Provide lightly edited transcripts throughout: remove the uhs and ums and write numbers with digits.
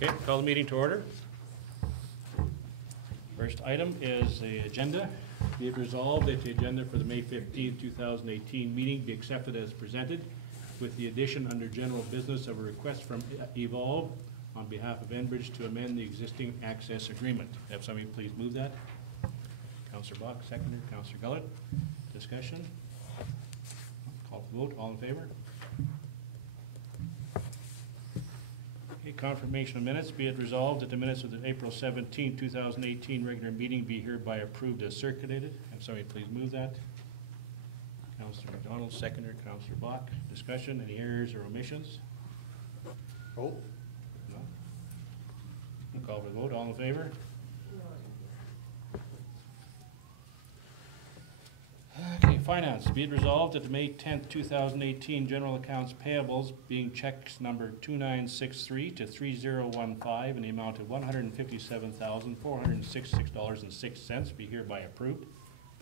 Okay, call the meeting to order. First item is the agenda. Be it resolved that the agenda for the May 15, 2018 meeting be accepted as presented with the addition under general business of a request from Evolve on behalf of Enbridge to amend the existing access agreement. Have somebody please move that. Councillor Bach, seconder. Councillor Gullett. Discussion. Call for vote. All in favor? Okay, confirmation of minutes. Be it resolved that the minutes of the April 17, 2018 regular meeting be hereby approved as circulated. Have somebody please move that. Councillor McDonald, seconder. Councillor Bach. Discussion. Any errors or omissions? Vote. No. Call for the vote. All in favor? Okay, finance. Be it resolved that the May 10th, 2018 general accounts payables being checks number 2963 to 3015 in the amount of $157,466.06 be hereby approved.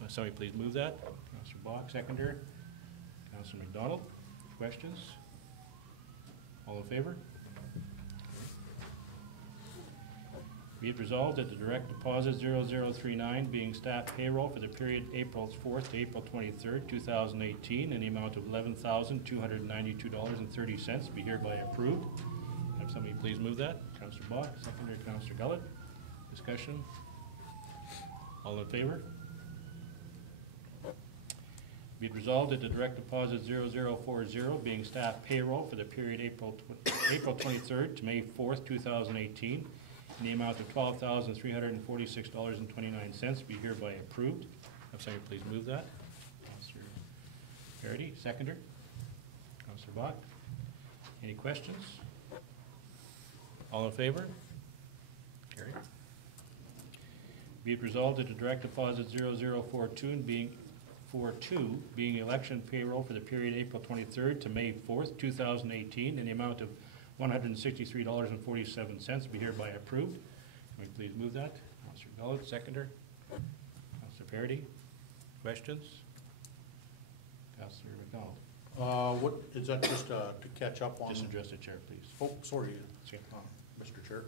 Somebody please move that. Councillor Bach, seconder. Councillor McDonald. Questions? All in favor? Be it resolved that the direct deposit 0039 being staff payroll for the period April 4th to April 23rd, 2018 in the amount of $11,292.30 be hereby approved. Have somebody please move that. Councillor Bach, seconder. Councillor Gullett. Discussion. All in favor? Be it resolved that the direct deposit 0040 being staff payroll for the period April 23rd to May 4th, 2018 in the amount of $12,346.29 be hereby approved. Have somebody please move that. Councillor Parity, seconder. Councillor Bach. Any questions? All in favor? Carried. Be it resolved that the direct deposit 0042 being election payroll for the period April 23rd to May 4th, 2018 in the amount of $163.47 be hereby approved. Can we please move that? Councillor Gullett, seconder. Councillor Parity. Questions? Councillor McDonald. What is that? Just to catch up on? Just address the chair, please. Oh, sorry, Mr. Chair.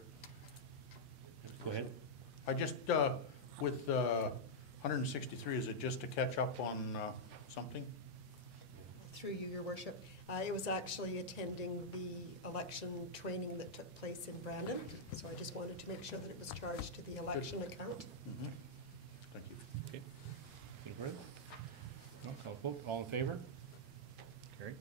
Go ahead. I just with 163. Is it just to catch up on something? Through you, Your Worship. I was actually attending the election training that took place in Brandon, so I just wanted to make sure that it was charged to the election account. Mm-hmm. Thank you. Okay. Any further? No, call vote. All in favor? Carried.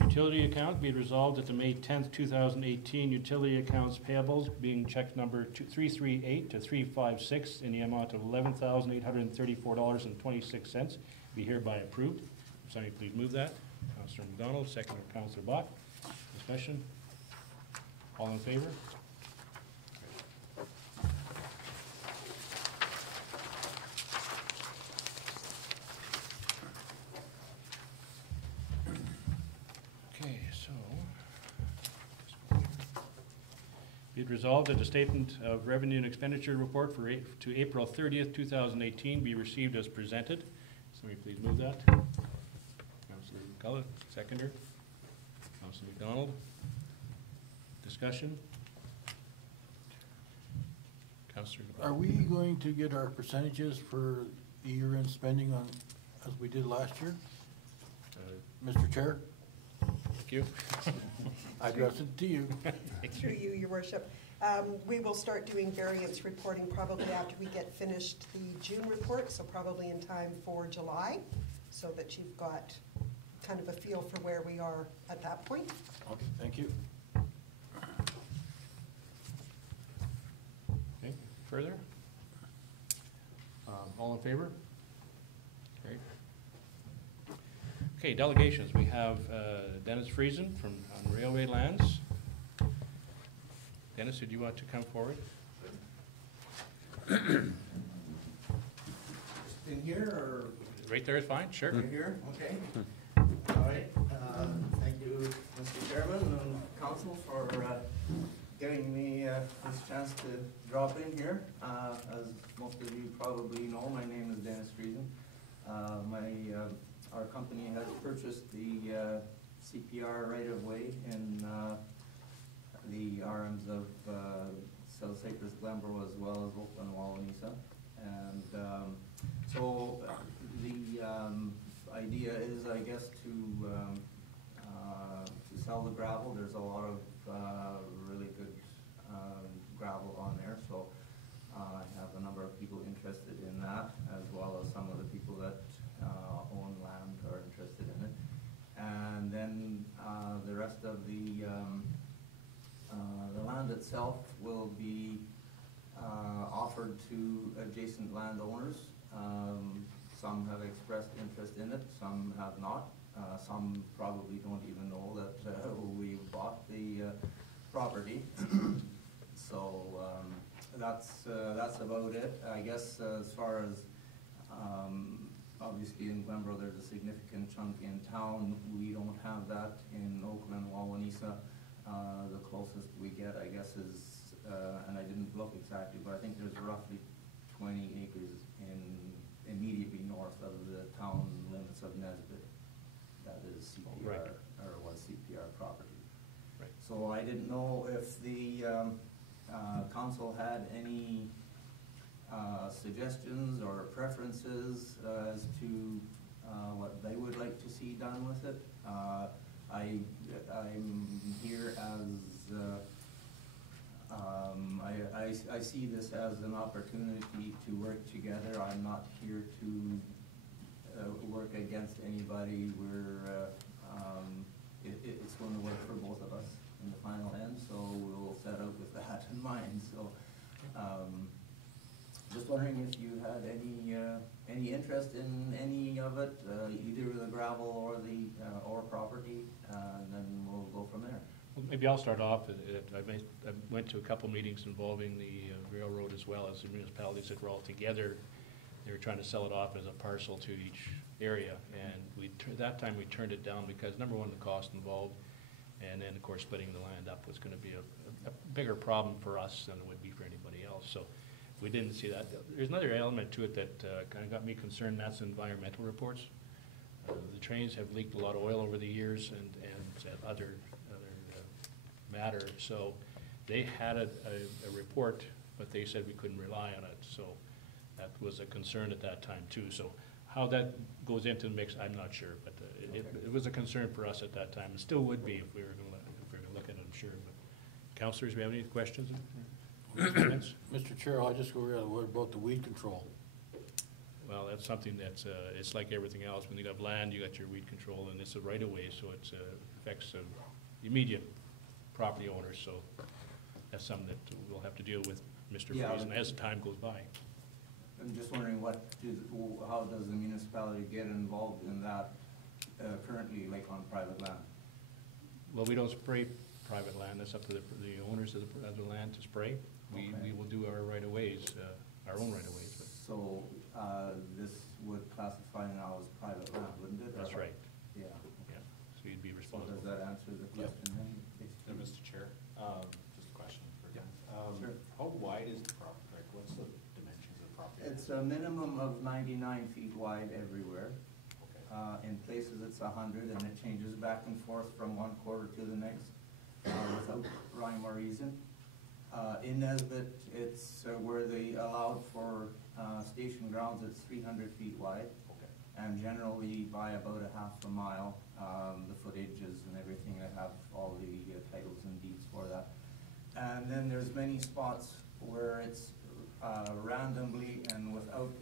Utility account, be it resolved that the May 10th, 2018 utility accounts payables being check number 338 to 356 in the amount of $11,834.26 be hereby approved. Somebody please move that. Councillor McDonald, second. Councillor Bach. Discussion. All in favor? Okay, so be it resolved that the statement of revenue and expenditure report to April 30th, 2018 be received as presented. Somebody please move that. Councillor Gullett, seconder. Councillor McDonald. Discussion. Councillor. Are we going to get our percentages for year-end spending on, as we did last year? Mr. Chair? Thank you. I address it to you. Through you, Your Worship. We will start doing variance reporting probably after we get finished the June report, so probably in time for July, so that you've got kind of a feel for where we are at that point. Okay, thank you. Okay, further? All in favor? Great. Okay, delegations. We have Dennis Friesen from on Railway Lands. Dennis, did you want to come forward? In here or? Right there is fine, sure. Right here, okay. All right, thank you, Mr. Chairman and Council for giving me this chance to drop in here. As most of you probably know, my name is Dennis Friesen. Our company has purchased the CPR right-of-way in the Glenboro as well as Oakland-Wawanesa. And so the idea is, I guess, to sell the gravel. There's a lot of really good gravel on there, so I have a number of people interested in that, as well as some of the people that own land are interested in it. And then the rest of the land itself will be offered to adjacent landowners. Some have expressed interest in it, some have not. Some probably don't even know that we bought the property. So that's about it. I guess as far as obviously in Glenboro there's a significant chunk in town. We don't have that in Oakland-Wawanesa. The closest we get, I guess, is and I didn't look exactly, but I think there's roughly 20 acres immediately north of the town limits of Nesbitt. That is CPR, right. or was CPR property. Right. So I didn't know if the council had any suggestions or preferences as to what they would like to see done with it. I'm here as I see this as an opportunity to work together. I'm not here to work against anybody. It's going to work for both of us in the final end, so we'll set out with that in mind. So just wondering if you had any interest in any of it, either the gravel or the ore property, and then we'll go from there. Well, maybe I'll start off. I went to a couple meetings involving the railroad as well as the municipalities that were all together. They were trying to sell it off as a parcel to each area, and that time we turned it down because, number one, the cost involved, and then of course splitting the land up was going to be a bigger problem for us than it would be for anybody else. So we didn't see that. There's another element to it that kind of got me concerned. That's environmental reports. The trains have leaked a lot of oil over the years and other matter. So they had a report, but they said we couldn't rely on it. So that was a concern at that time too. So how that goes into the mix, I'm not sure, but it was a concern for us at that time. It still would be if we were going to look at it, I'm sure. But councillors, do we have any questions? Mr. Chair, I'll just go over what about the weed control? Well, that's something that's, it's like everything else. When you got land, you got your weed control, and it's a right-of-way, so it affects immediate property owners. So that's something that we'll have to deal with, Mr. Friesen, as time goes by. I'm just wondering how does the municipality get involved in that currently, like on private land? Well, we don't spray private land. That's up to the owners of the land to spray. We will do our right-of-ways, our own right-of-ways. So this would classify now as private land, wouldn't it? That's right. Yeah. Yeah. So you'd be So responsible. does that answer the question then? So, Mr. Chair, just a question for you. Sure. How wide is the property? Like, what's the dimensions of the property? It's a minimum of 99 feet wide everywhere. Okay. In places it's 100, and it changes back and forth from one quarter to the next without rhyme or reason. In Nesbitt, it's where they allowed for station grounds, it's 300 feet wide. Okay. And generally by about a half a mile, the footages and everything, I have all the titles and deeds for that. And then there's many spots where it's randomly and without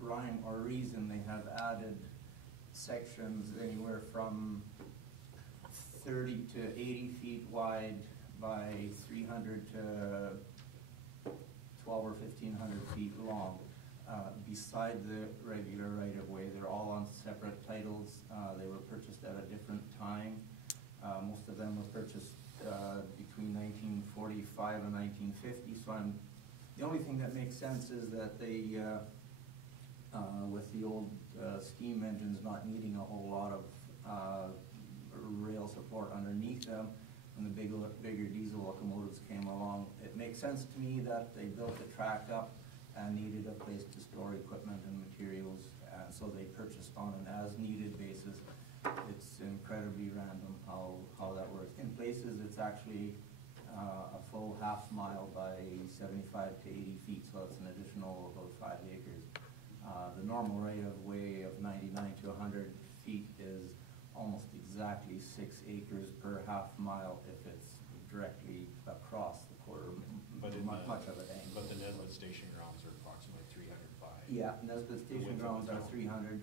rhyme or reason, they have added sections anywhere from 30 to 80 feet wide by 300 to 12 or 1,500 feet long. Beside the regular right-of-way, they're all on separate titles. They were purchased at a different time. Most of them were purchased between 1945 and 1950. So the only thing that makes sense is that they, with the old steam engines not needing a whole lot of rail support underneath them, when the bigger diesel locomotives came along, it makes sense to me that they built the track up and needed a place to store equipment and materials, and so they purchased on an as-needed basis. It's incredibly random how that works. In places, it's actually a full half mile by 75 to 80 feet, so that's an additional about 5 acres. The normal right of way of 99 to 100 feet is almost exactly 6 acres per half mile if it's directly across the quarter, But in much of it ain't. But the Nesbitt station grounds are approximately 305. Yeah, Nesbitt station Width of grounds the are tunnel. 300.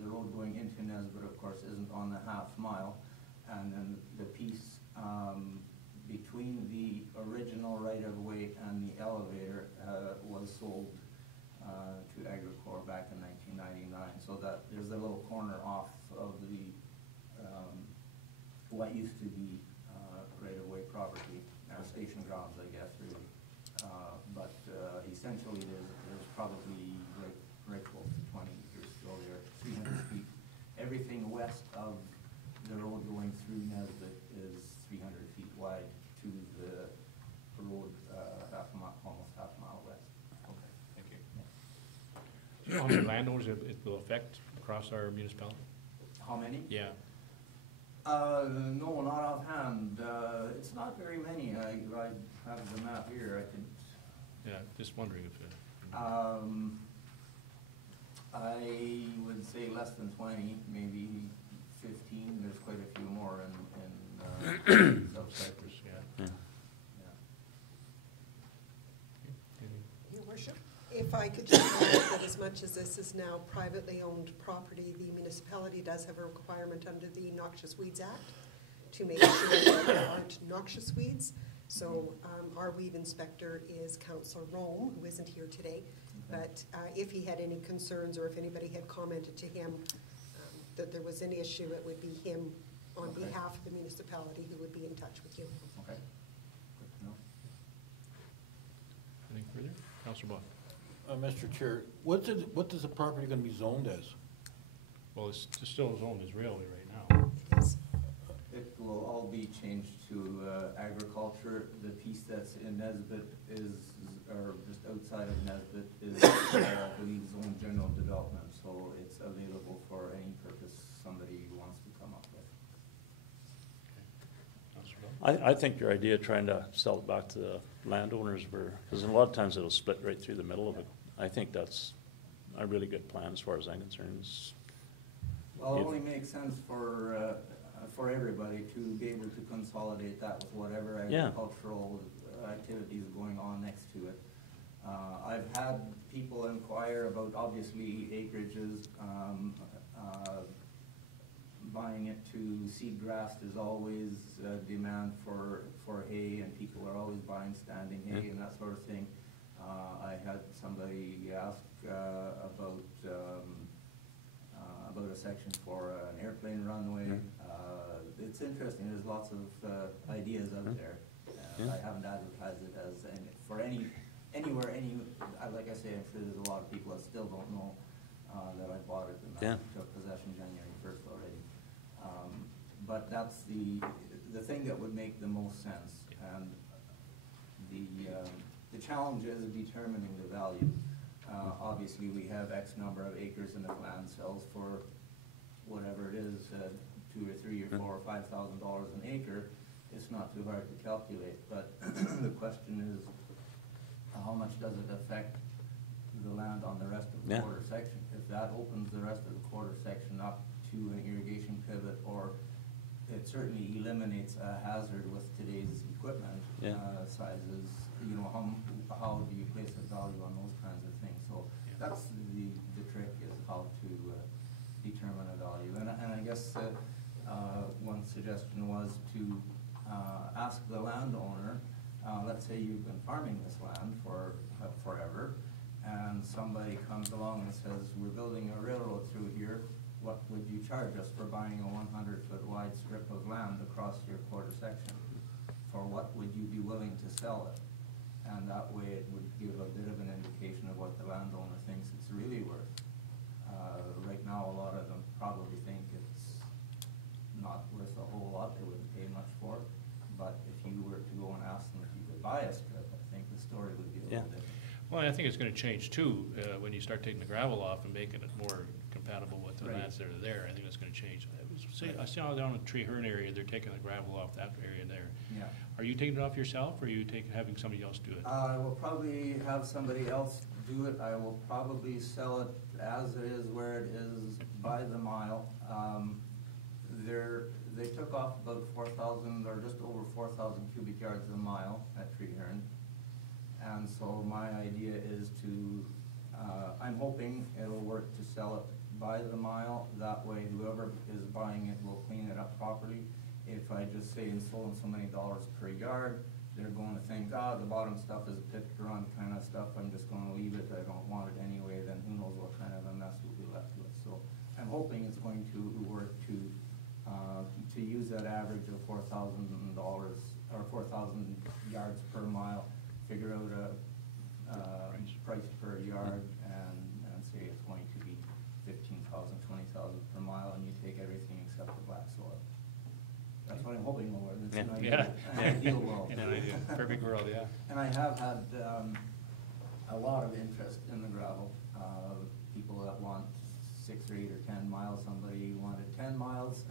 The road going into Nesbitt, of course, isn't on the half mile. And then the piece between the original right-of-way and the elevator was sold to Agricor back in 1999. So that there's a little corner off of the what used to be right-of-way property, station grounds, I guess, really. But essentially, there's probably right close to 20 acres still there, 300 feet. Everything west of the road going through Nesbitt is 300 feet wide to the road almost half a mile west. Okay, thank you. Do you know how many landowners it will affect across our municipality? How many? Yeah. No, not offhand. It's not very many. I have the map here. I could. Yeah, just wondering if it. I would say less than 20, maybe 15. There's quite a few more in South Cyprus. Yeah. Yeah. Your worship, if I could just add that as much as this is now privately owned property, the municipality does have a requirement under the Noxious Weeds Act to make sure that there aren't noxious weeds. So our weed inspector is Councillor Rome, who isn't here today. But if he had any concerns or if anybody had commented to him that there was an issue, it would be him on behalf of the municipality who would be in touch with you. Okay. Good to know. Anything further? Councillor Bott. Mr. Chair, what is the property gonna be zoned as? Well, it's still zoned as railway right now. Yes. It will all be changed to agriculture. The piece that's in Nesbitt or just outside of Nesbitt is, I believe, zone general development, so it's available for any purpose somebody wants to come up with. Councillor Bott. I think your idea of trying to sell it back to the landowners because a lot of times it'll split right through the middle of it. I think that's a really good plan as far as I'm concerned. Well, it If- only makes sense for everybody to be able to consolidate that with whatever Yeah. agricultural activities going on next to it. I've had people inquire about, obviously, acreages. Buying it to seed grass, there's always demand for hay, and people are always buying standing hay and that sort of thing. I had somebody ask about a section for an airplane runway. It's interesting. There's lots of ideas out there. I haven't advertised it as anywhere. Like I say, I'm sure there's a lot of people that still don't know that I bought it and I took possession January 1st already. But that's the thing that would make the most sense. And the challenge is determining the value. Obviously, we have X number of acres and the land sells for whatever it is, $2,000 or $3,000 or $4,000 or $5,000 an acre. It's not too hard to calculate, but the question is, how much does it affect the land on the rest of the quarter section? If that opens the rest of the quarter section up to an irrigation pivot, or it certainly eliminates a hazard with today's equipment sizes, you know, how do you place a value on those kinds of things? So that's the trick, is how to determine a value. And I guess one suggestion was to ask the landowner, let's say you've been farming this land for forever, and somebody comes along and says, we're building a railroad through here, what would you charge us for buying a 100-foot wide strip of land across your quarter section? For what would you be willing to sell it? And that way it would give a bit of an indication of what the landowner thinks it's really worth. Right now, a lot of them probably think it's not worth a whole lot, they wouldn't pay much for it. But if you were to go and ask them if you could buy a strip, I think the story would be a little different. Well, Well, I think it's gonna change too, when you start taking the gravel off and making it more compatible with the Right. lands that are there. I think that's gonna change. I see all down in the Tree Hern area, they're taking the gravel off that area there. Yeah. Are you taking it off yourself, or are you having somebody else do it? I will probably have somebody else do it. I will probably sell it as it is, where it is, by the mile. They took off about 4,000 or just over 4,000 cubic yards a mile at Tree Hern. And so my idea is to, I'm hoping it'll work to sell it by the mile. That way whoever is buying it will clean it up properly. If I just say it's sold so many dollars per yard, they're going to think, the bottom stuff is pit run kind of stuff, I'm just gonna leave it, I don't want it anyway, then who knows what kind of a mess we'll be left with. So I'm hoping it's going to work to use that average of $4,000 or 4,000 yards per mile, figure out a price per yard and say it's going to be 15,000, 20,000 per mile, and you take everything except the black soil. That's what I'm hoping will work. It's an ideal world. In an ideal, perfect world, yeah. And I have had a lot of interest in the gravel. People that want 6 or 8 or 10 miles. Somebody wanted 10 miles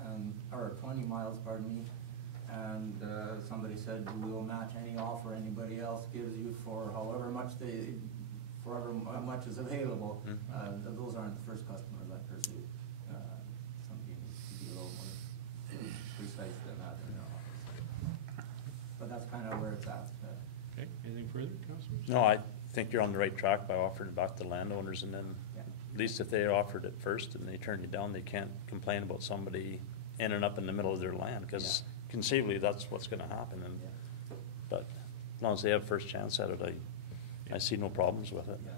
or 20 miles, pardon me. And somebody said, we'll match any offer anybody else gives you for however much is available. Those aren't the first customers I pursue. Some people be a little more precise than that in their office. But that's kind of where it's at. Okay, anything further, councilors? No, I think you're on the right track by offering it back to landowners, and then Yeah. at least if they offered it first and they turned you down, they can't complain about somebody ending up in the middle of their land, because conceivably that's what's gonna happen, and, Yeah. but as long as they have first chance at it, I see no problems with it. Yeah.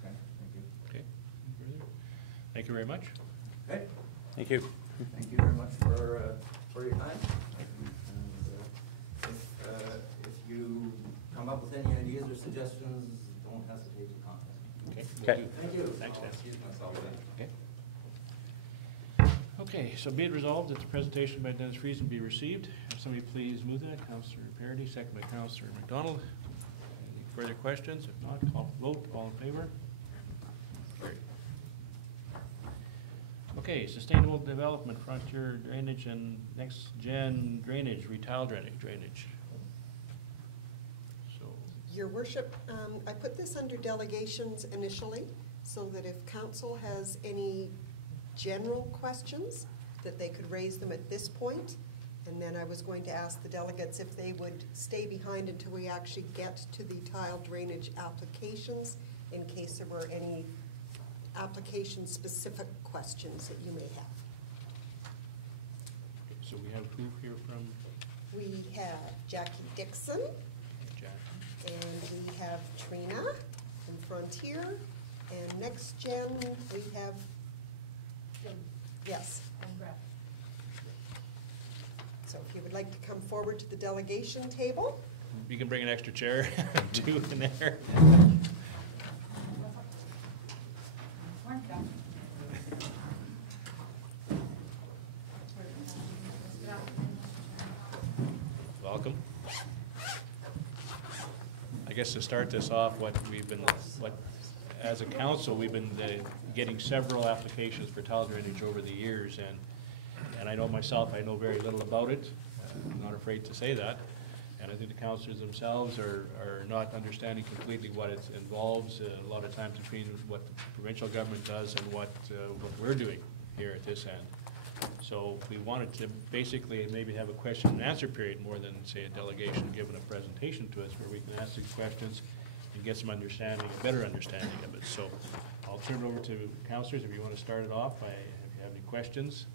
Okay, thank you. Okay, any further? Thank you very much. Okay, Thank you. thank you very much for your time. And if you come up with any ideas or suggestions, don't hesitate to contact me. Okay. Okay. will do. Thank you. Thanks, Dan. Excuse myself then. Okay. Okay, so be it resolved that the presentation by Dennis Friesen be received. Have somebody please move that. Councillor Parity, second by Councillor McDonald. Any further questions? If not, call for vote. All in favor? Carried. Okay, sustainable development, frontier drainage and next gen drainage, retile drainage. So, Your worship, I put this under delegations initially, so that if council has any general questions, that they could raise them at this point. And then I was going to ask the delegates if they would stay behind until we actually get to the tile drainage applications, in case there were any application-specific questions that you may have. so we have who here from We have Jackie Dixon, Jack? and we have Trina from Frontier, and next gen, we have, yes. So if you would like to come forward to the delegation table. You can bring an extra chair, two in there. Welcome. I guess to start this off, as a council, we've been getting several applications for tile drainage over the years, and I know myself, I know very little about it. I'm not afraid to say that. And I think the councillors themselves are not understanding completely what it involves, a lot of times between what the provincial government does and what we're doing here at this end. So we wanted to basically maybe have a question and answer period more than, say, a delegation giving a presentation to us where we can ask these questions and get some understanding, a better understanding of it. So I'll turn it over to councillors if you want to start it off. If you have any questions.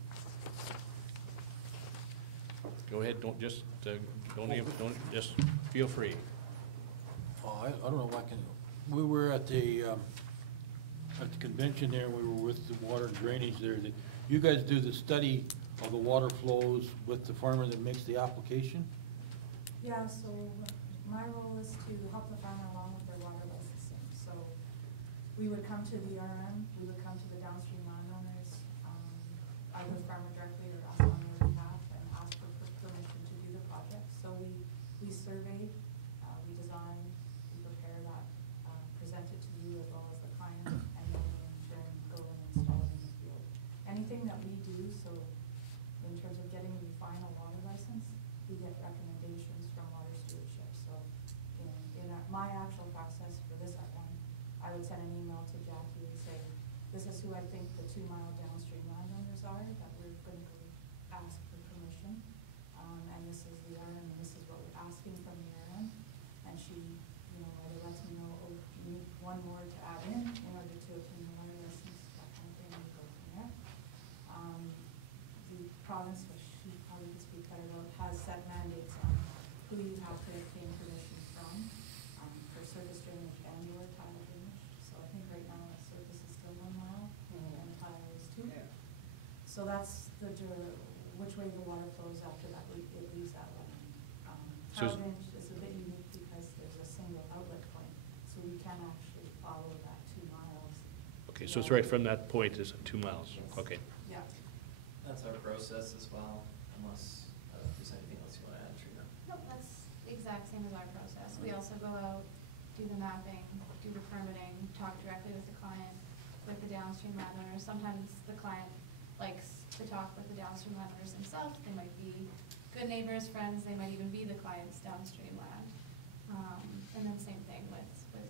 Go ahead, don't just feel free. Oh, I don't know if I can, we were at the convention there, we were with the water and drainage there. You guys do the study of the water flows with the farmer that makes the application? Yeah, so my role is to help the farmer along with their water licensing. So we would come to the RM, we would come to the downstream landowners, either the farmer directly or us on their behalf, and ask for permission to do the project. So we survey, we design, we prepare that, present my actual process for this one, I would send an email to Jackie and say, this is who I think the 2 mile downstream landowners are that we're going to ask for permission. And this is the RM, and this is what we're asking from the RM. And she, you know, either lets me know, oh, you need one more to add in order to obtain the water license, that kind of thing, and we go from there. The province, which she probably could speak better about, has set mandates on who you have to obtain permission from for surface drainage and or tile drainage. So I think right now the surface is still 1 mile and tile is 2. Yeah. So that's which way the water flows after that, it leaves that wetland. So Tile drainage is a bit unique because there's a single outlet point, so we can actually follow that 2 miles. Okay, so it's right from that point is 2 miles. Yes. Okay. Yeah. That's our process as well, unless there's anything else you want to add, Trina. Nope, that's the exact same as our process. We also go out, do the mapping, do the permitting, talk directly with the client, with the downstream landowners. Sometimes the client likes to talk with the downstream landowners themselves. They might be good neighbors, friends, they might even be the client's downstream land. And then same thing with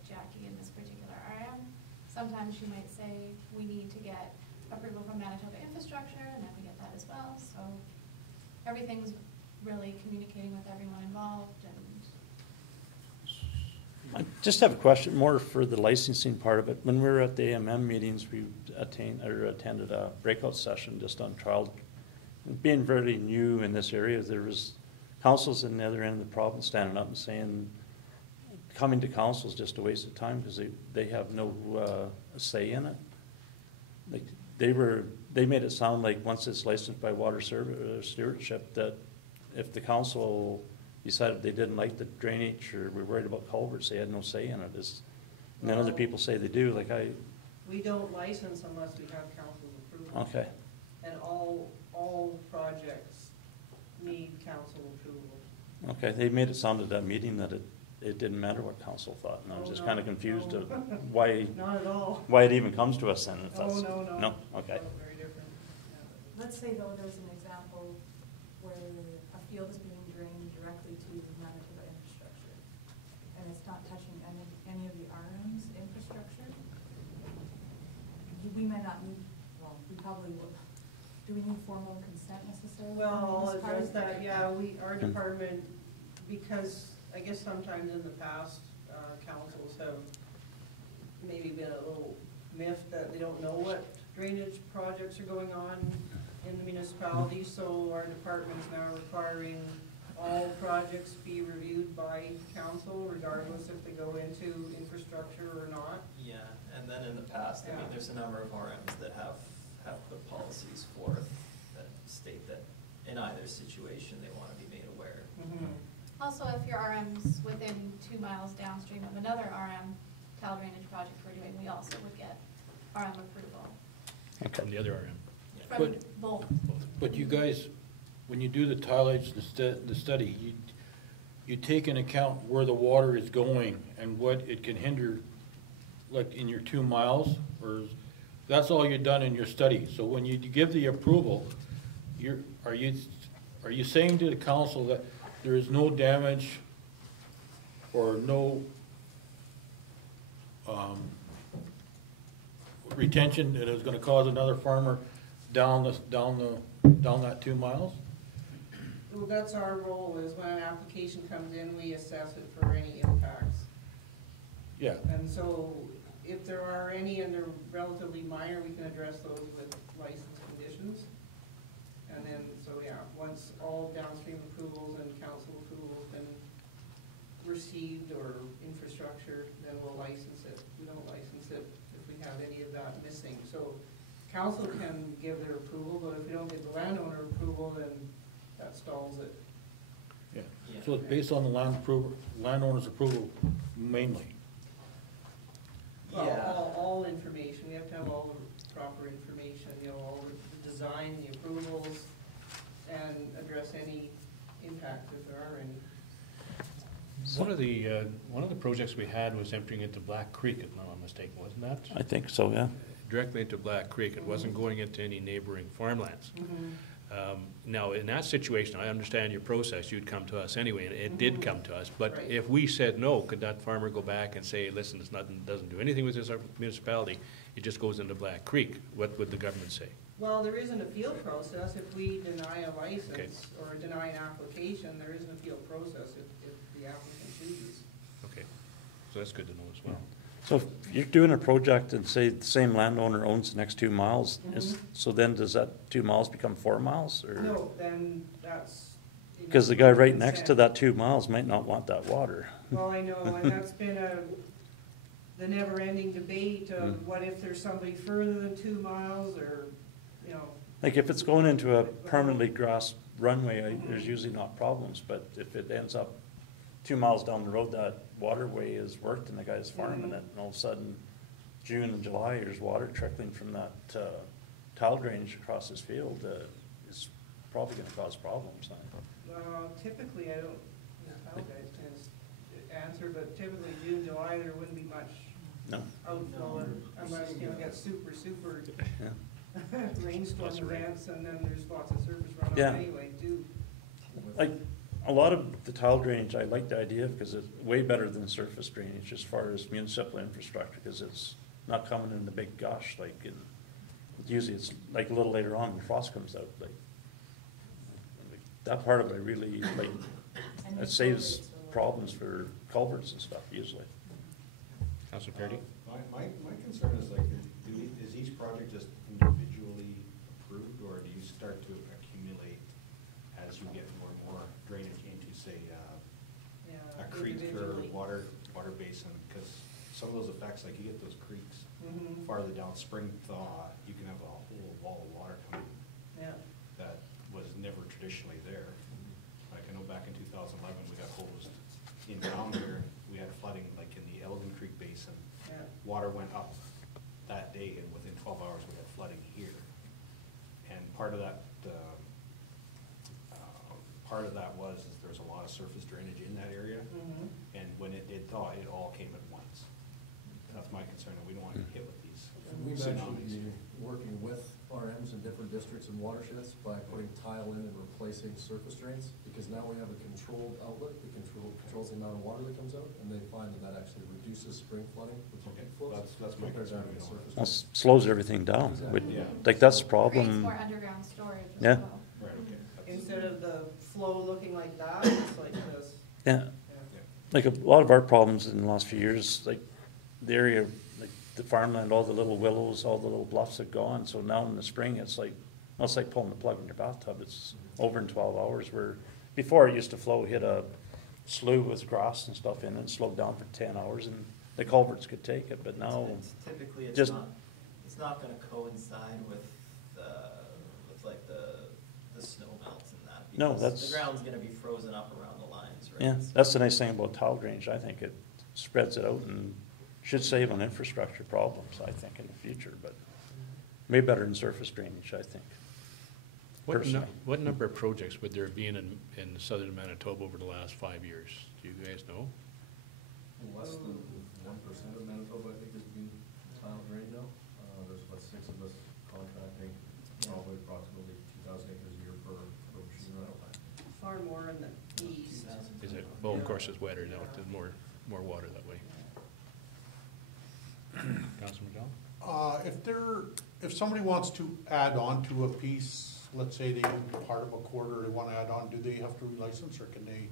Jackie in this particular RM. Sometimes she might say, we need to get approval from Manitoba Infrastructure, and then we get that as well. So everything's really communicating with everyone involved. And I just have a question more for the licensing part of it. When we were at the AMM meetings, we attended a breakout session just on trial. Being very new in this area, there was councils in the other end of the province standing up and saying, coming to council is just a waste of time because they have no say in it. Like they made it sound like once it's licensed by water stewardship, that if the council decided they didn't like the drainage or were worried about culverts, they had no say in it. And then other people say they do, like We don't license unless we have council's approval. okay. And all projects need council approval. Okay, they made it sound at that meeting that it didn't matter what council thought, and I was Oh, just no, kind of confused no. of why Not at all. it even comes to us then. If Oh, that's, no. No? Okay. No, very different. Yeah. Let's say though there's an example where a field is being drained directly to Manitoba Infrastructure, and it's not touching any of the RM's infrastructure. We may not need, well, we probably would. Do we need formal consent necessarily? Well, I'll As part of address that, yeah, our Hmm. department, because I guess sometimes in the past, councils have maybe been a little miffed that they don't know what drainage projects are going on in the municipality, so our department's now requiring all projects be reviewed by council regardless if they go into infrastructure or not. Yeah, and then in the past, I mean, Yeah. there's a number of RMs that have put policies forth that state that in either situation, they want to be made aware. also, if your RM's within 2 miles downstream of another RM tile drainage project we're doing, we also would get RM approval From the other RM. from both. But you guys, when you do the tileage, the study, you take into account where the water is going and what it can hinder, like in your 2 miles, or that's all you've done in your study. So when you give the approval, are you saying to the council that there is no damage or no retention that is gonna cause another farmer down that 2 miles? Well, that's our role, is when an application comes in, we assess it for any impacts. Yeah. And so if there are any and they're relatively minor, we can address those with license conditions. And then, so yeah, once all downstream approvals and council approvals been received or infrastructure, then we'll license it. We don't license it if we have any of that missing. So council can give their approval, but if we don't get the landowner approval, then that stalls it. Yeah, Yeah. so it's based on the landowner's approval mainly. Well, Yeah. all information, we have to have all the proper information, all the design, the approvals, and address any impact if there are any. One of the projects we had was entering into Black Creek, if I'm not mistaken, wasn't that? I think so, yeah. Directly into Black Creek. It wasn't going into any neighboring farmlands. Now, in that situation, I understand your process, you'd come to us anyway, and it did come to us, but Right. if we said no, could that farmer go back and say, listen, it's nothing, doesn't do anything with this municipality, it just goes into Black Creek, what would the government say? Well, there is an appeal process. If we deny a license or deny an application, there is an appeal process if the applicant chooses. Okay, so that's good to know as well. So if you're doing a project and say the same landowner owns the next 2 miles, so then does that 2 miles become 4 miles, or? No, then that's. Because the guy right next to that 2 miles might not want that water. Well, I know, and that's been the never-ending debate of what if there's somebody further than 2 miles, or, you know. Like if it's going into a permanently grass runway, there's usually not problems, but if it ends up 2 miles down the road, that waterway is worked and the guy's farming it, and all of a sudden, June and July, there's water trickling from that tile drainage across his field, it's probably gonna cause problems. Typically, I don't, tile guys tend to answer, but typically June, July, there wouldn't be much No. outflow unless, you know, get super Yeah. rainstorm Lots of rain. events, and then there's lots of surface runoff Yeah. anyway, too. Like, a lot of the tile drainage, I like the idea because it's way better than surface drainage as far as municipal infrastructure, because it's not coming in the big gush, like, usually it's like a little later on, when frost comes out, like, that part of it I really like. And It saves problems for culverts and stuff usually. Councilor Perdy? My concern is like, is each project just individually approved, or do you start to accumulate as you get more and more drainage into, say, a creek or Individually. water basin? Because some of those effects, like you get those creeks Mhm. farther down, spring thaw, you can have a whole wall of water coming Yeah, that was never traditionally there. Like I know back in 2011, we got hosed in town here, we had flooding like in the Elgin Creek Basin. yeah. Water went up that day, and within 12 hours, we had flooding here. And part of that was there's a lot of surface drainage in that area, Mhm. and when it did thaw, it all came at once. That's my concern, and we don't want to get hit with these And we've actually tsunamis. been working with RMs in different districts and watersheds by putting tile in and replacing surface drains, because now we have a controlled outlet that controls the amount of water that comes out, and they find that actually reduces spring flooding, which Okay, peak flows. that's my compared to concern, having we a don't surface Well, drain. slows everything down. Exactly. Yeah. Like that's the Creates problem. more underground storage as Yeah. well. Right, okay. Instead of the flow looking like that, it's like this. Yeah. Yeah. Like a lot of our problems in the last few years, like the area, like the farmland, all the little willows, all the little bluffs have gone. So now in the spring, it's like pulling the plug in your bathtub. It's over in 12 hours, where before it used to flow, hit a slough with grass and stuff in it, and slowed down for 10 hours, and the culverts could take it. But now, Typically, just- it's not gonna coincide with like the snow melts and that. No, because that's- The ground's gonna be frozen up around the lines, right? yeah, So- that's the nice thing about tile drainage. I think it spreads it out and should save on infrastructure problems, I think, in the future, but maybe better than surface drainage, I think. Personally. What number of projects would there have been in southern Manitoba over the last 5 years? Do you guys know? Less than 1% of Manitoba, I think, is being tile drained now. There's about 6 of us contracting, probably approximately 2,000 acres a year per machine rental plant. Far more in the east. Is it, well, of course, it's wetter now, there's more water that way. Councilor McDonald? If somebody wants to add on to a piece, let's say they own part of a quarter, they wanna add on, do they have to relicense, or can they,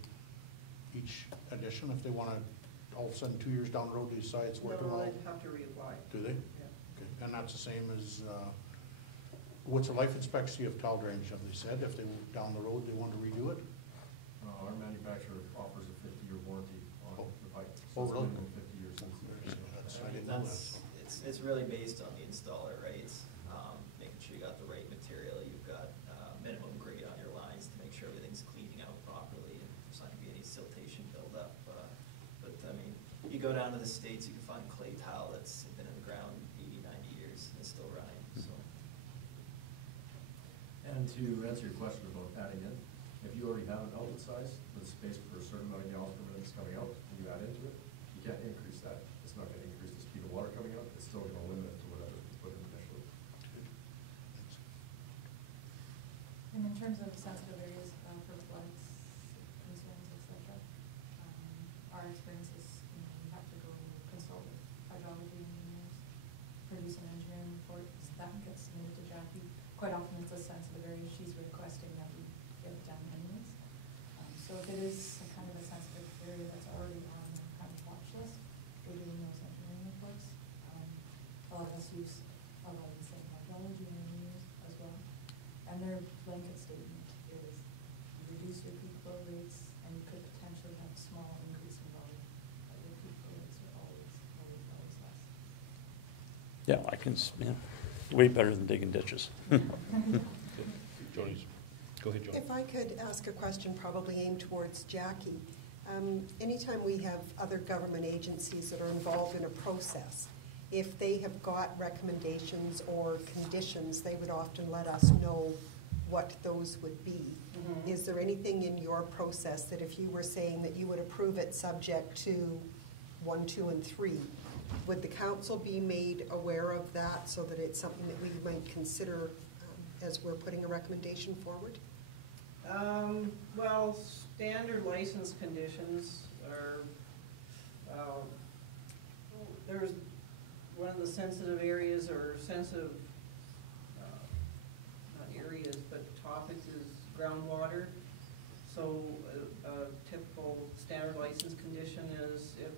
each addition, if they wanna, all of a sudden, 2 years down the road, they decide it's worth it No, all? they'd have to reapply. Do they? Yeah. Okay, and that's the same as, what's the life expectancy of tile drainage, have they said, if they, down the road, they want to redo it? Our manufacturer offers a 50-year warranty on the pipe. Oh, So it's a really? minimum 50 years. I didn't know that. It's really based on the installer, right? Making sure you got the right material, you've got minimum grade on your lines to make sure everything's cleaning out properly, and there's not gonna be any siltation buildup. But I mean, you go down to the States, you can find clay tile that's been in the ground 80, 90 years and it's still running, so. And to answer your question about adding in, if you already have an outlet size that's spaced for a certain amount of gallons per minute that's coming out, and you add into it, you can't increase that. It's not gonna increase the speed of water coming out, it's still gonna limit it to whatever's been put in initially. And in experiences, you have to go consult with hydrology engineers, produce an engineering report, that gets submitted to Jackie. Quite often it's a sensitive area, she's requesting that we get it done anyways. So if it is a kind of a sensitive area that's already on the kind of watch list, we're doing those engineering reports. A lot of us use a lot of the same hydrology engineers as well. And their blanket statement is you reduce your peak flow rates and you could potentially have a small increase in volume, but your peak flow rates are always less. Yeah, way better than digging ditches. Jody's, go ahead, Jody. If I could ask a question probably aimed towards Jackie. Anytime we have other government agencies that are involved in a process, if they have got recommendations or conditions, they would often let us know what those would be. Mhm. Is there anything in your process that if you were saying that you would approve it subject to 1, 2, and 3, would the council be made aware of that so that it's something that we might consider as we're putting a recommendation forward? Well, standard license conditions are, there's one of the sensitive areas or sensitive, not areas, but topics is groundwater. So a typical standard license condition is if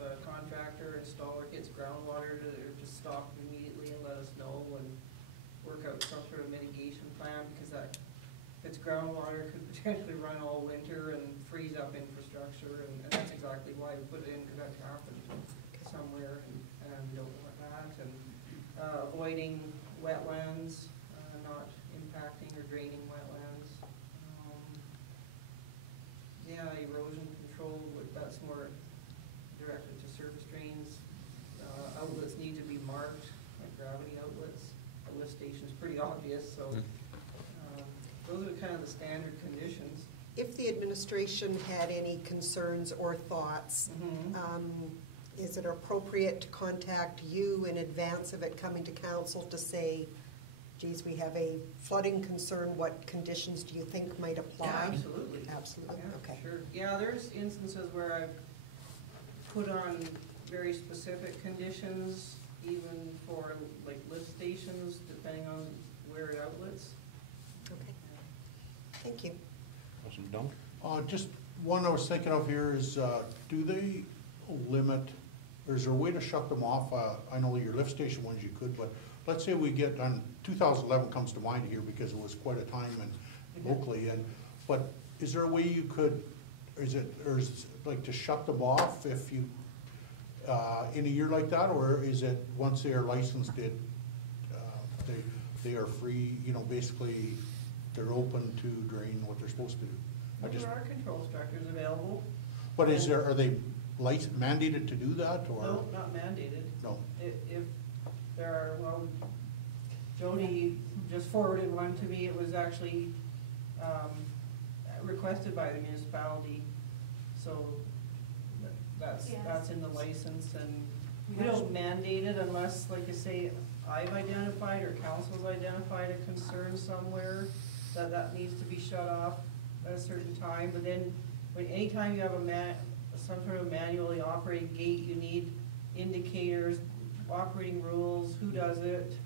a contractor, installer gets groundwater, to stop immediately and let us know and work out some sort of mitigation plan, because that, if it's groundwater, could potentially run all winter and freeze up infrastructure, and that's exactly why we put it in, because that happened somewhere, and we don't want that. And avoiding wetlands, not impacting or draining wetlands. Yeah, erosion control, that's more directed to surface drains. Outlets need to be marked, like gravity outlets. A lift station's pretty obvious, so those are kind of the standard conditions. If the administration had any concerns or thoughts, is it appropriate to contact you in advance of it coming to council to say, geez, we have a flooding concern, what conditions do you think might apply? Yeah, absolutely. Absolutely, Yeah, okay. sure. Yeah, there's instances where I've put on very specific conditions, even for like lift stations, depending on where it outlets. Okay, thank you. Councilor Dunn? Just one I was thinking of here is, do they limit, or is there a way to shut them off? I know your lift station ones you could, but let's say we get, 2011 comes to mind here because it was quite a time locally, but is there a way you could, is it like to shut them off if you, in a year like that, or is it once they are licensed, they are free, basically they're open to drain what they're supposed to do? There are control structures available. But are they mandated to do that, or? No, not mandated. No. If there are, well, Jody just forwarded one to me. It was actually requested by the municipality, so that's in the license, and we don't mandate it unless, like I say, I've identified or council's identified a concern somewhere that needs to be shut off at a certain time. But then, anytime you have some sort of manually operated gate, you need indicators, operating rules, who does it.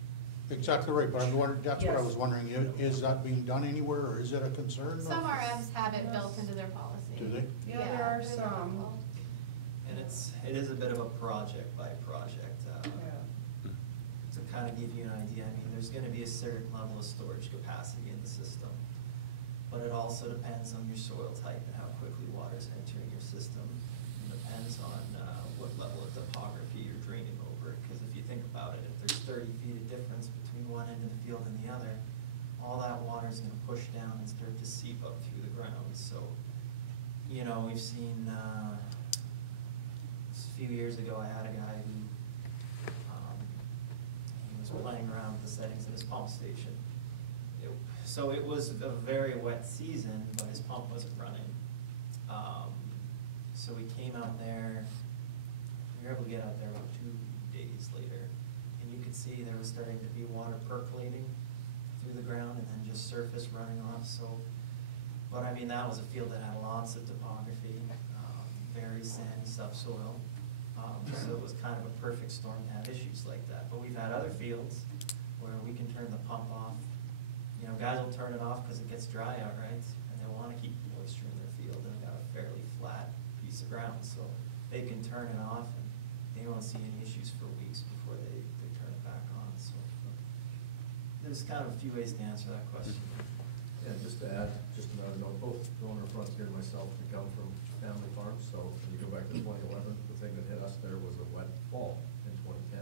Exactly right, but I'm wondering, that's what I Yes. was wondering, is that being done anywhere, or is it a concern? Some RMs have it built into their policy. Do they? Yeah, there are there's a some. couple. And it is a bit of a project by project. Yeah. To kind of give you an idea, I mean, there's gonna be a certain level of storage capacity in the system, but it also depends on your soil type and how quickly water's entering your system. It depends on what level of topography you're draining over, because if you think about it, if there's 30 feet of difference between one end of the field and the other, all that water's gonna push down and start to seep up through the ground. So, we've seen, a few years ago, I had a guy who, he was playing around with the settings of his pump station. So it was a very wet season, but his pump wasn't running. So we came out there, we were able to get out there about 2 days later, and you could see there was starting to be water percolating through the ground and then just surface running off. So, but I mean, that was a field that had lots of topography, very subsoil. So it was kind of a perfect storm to have issues like that. But we've had other fields where we can turn the pump off. You know, guys will turn it off because it gets dry out, right? And they want to keep moisture in their field, and they got a fairly flat piece of ground. So they can turn it off, and they don't see any issues for weeks before they turn it back on. So there's kind of a few ways to answer that question. Yeah, just to add, just another note, both the owner of Frontier and myself, we come from family farms, so when you go back to 2011, the thing that hit us there was a wet fall in 2010.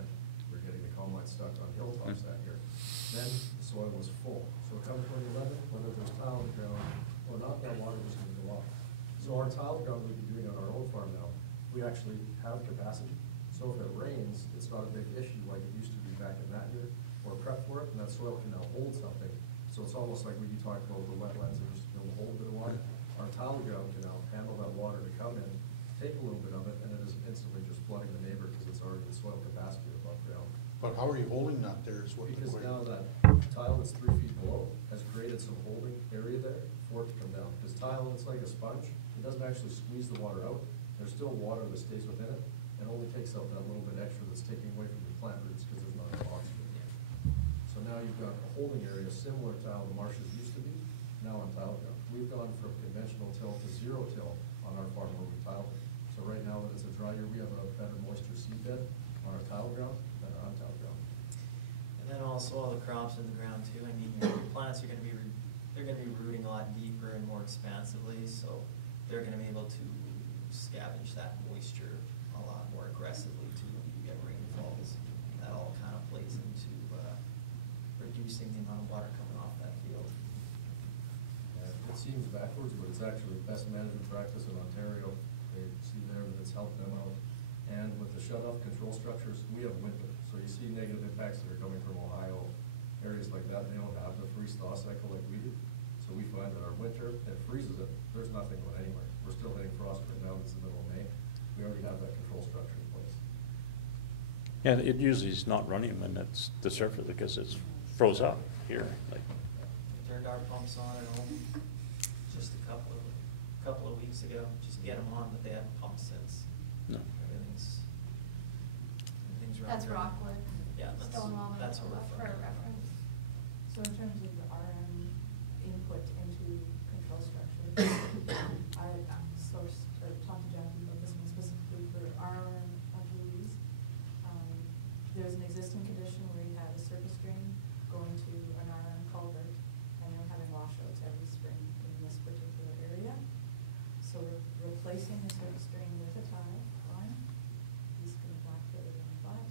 We were getting the combine stuck on hilltops that year. Then the soil was full. So come 2011, whether there's tile on the ground or not, that water was gonna go off. So our tile ground we'd be doing on our own farm now, we actually have capacity. So if it rains, it's not a big issue like it used to be back in that year. We're prepped for it, and that soil can now hold something. So it's almost like when you talk about the wetlands that used to be able to hold a bit of water. Our tile ground can now handle that water to come in, take a little bit of it, and it isn't instantly just flooding the neighbor because it's already the soil capacity above ground. But how are you holding that there is what the Because question. now that tile that's 3 feet below has created some holding area there for it to come down. Because tile, it's like a sponge, it doesn't actually squeeze the water out. There's still water that stays within it, and only takes out that little bit extra that's taking away from your plant roots because there's not enough oxygen. So now you've got a holding area similar to how the marshes used to be, now on tile ground. We've gone from conventional till to zero till on our farm where we tiled it. So right now that it's a dry year, we have a better moisture seed bed on our tile ground than our on-tile ground. And then also all the crops in the ground too. I mean, your plants are gonna be, they're gonna be rooting a lot deeper and more expansively, so they're gonna be able to scavenge that moisture a lot more aggressively too when you get rainfalls. That all kind of plays into reducing the amount of water coming off that field. It seems backwards, but it's actually best management practice in Ontario. They see there that it's helped them out. And with the shut-off control structures, we have winter. So you see negative impacts that are coming from Ohio, areas like that. They don't have the freeze-thaw cycle like we do. So we find that our winter, it freezes it. There's nothing going anywhere. We're still hitting frost right now. It's the middle of May. We already have that control structure in place. Yeah, it usually is not running when it's the surface because it's froze up here. Like, We turned our pumps on at home just a couple of weeks ago, just to get them on, but they haven't pumped since. no. Everything's running. That's Rockwood. Yeah, Stonewall, that's where Manitoba, we're for from. reference. So in terms of the RM input into control structure, I sourced, or talked to Jackie about this one specifically for RM Louise. There's an existing condition where you have a surface drain going to an RM culvert, and they're having washouts every spring in this particular area. So we're replacing the surface drain with a tile line. He's gonna backfill it in flat,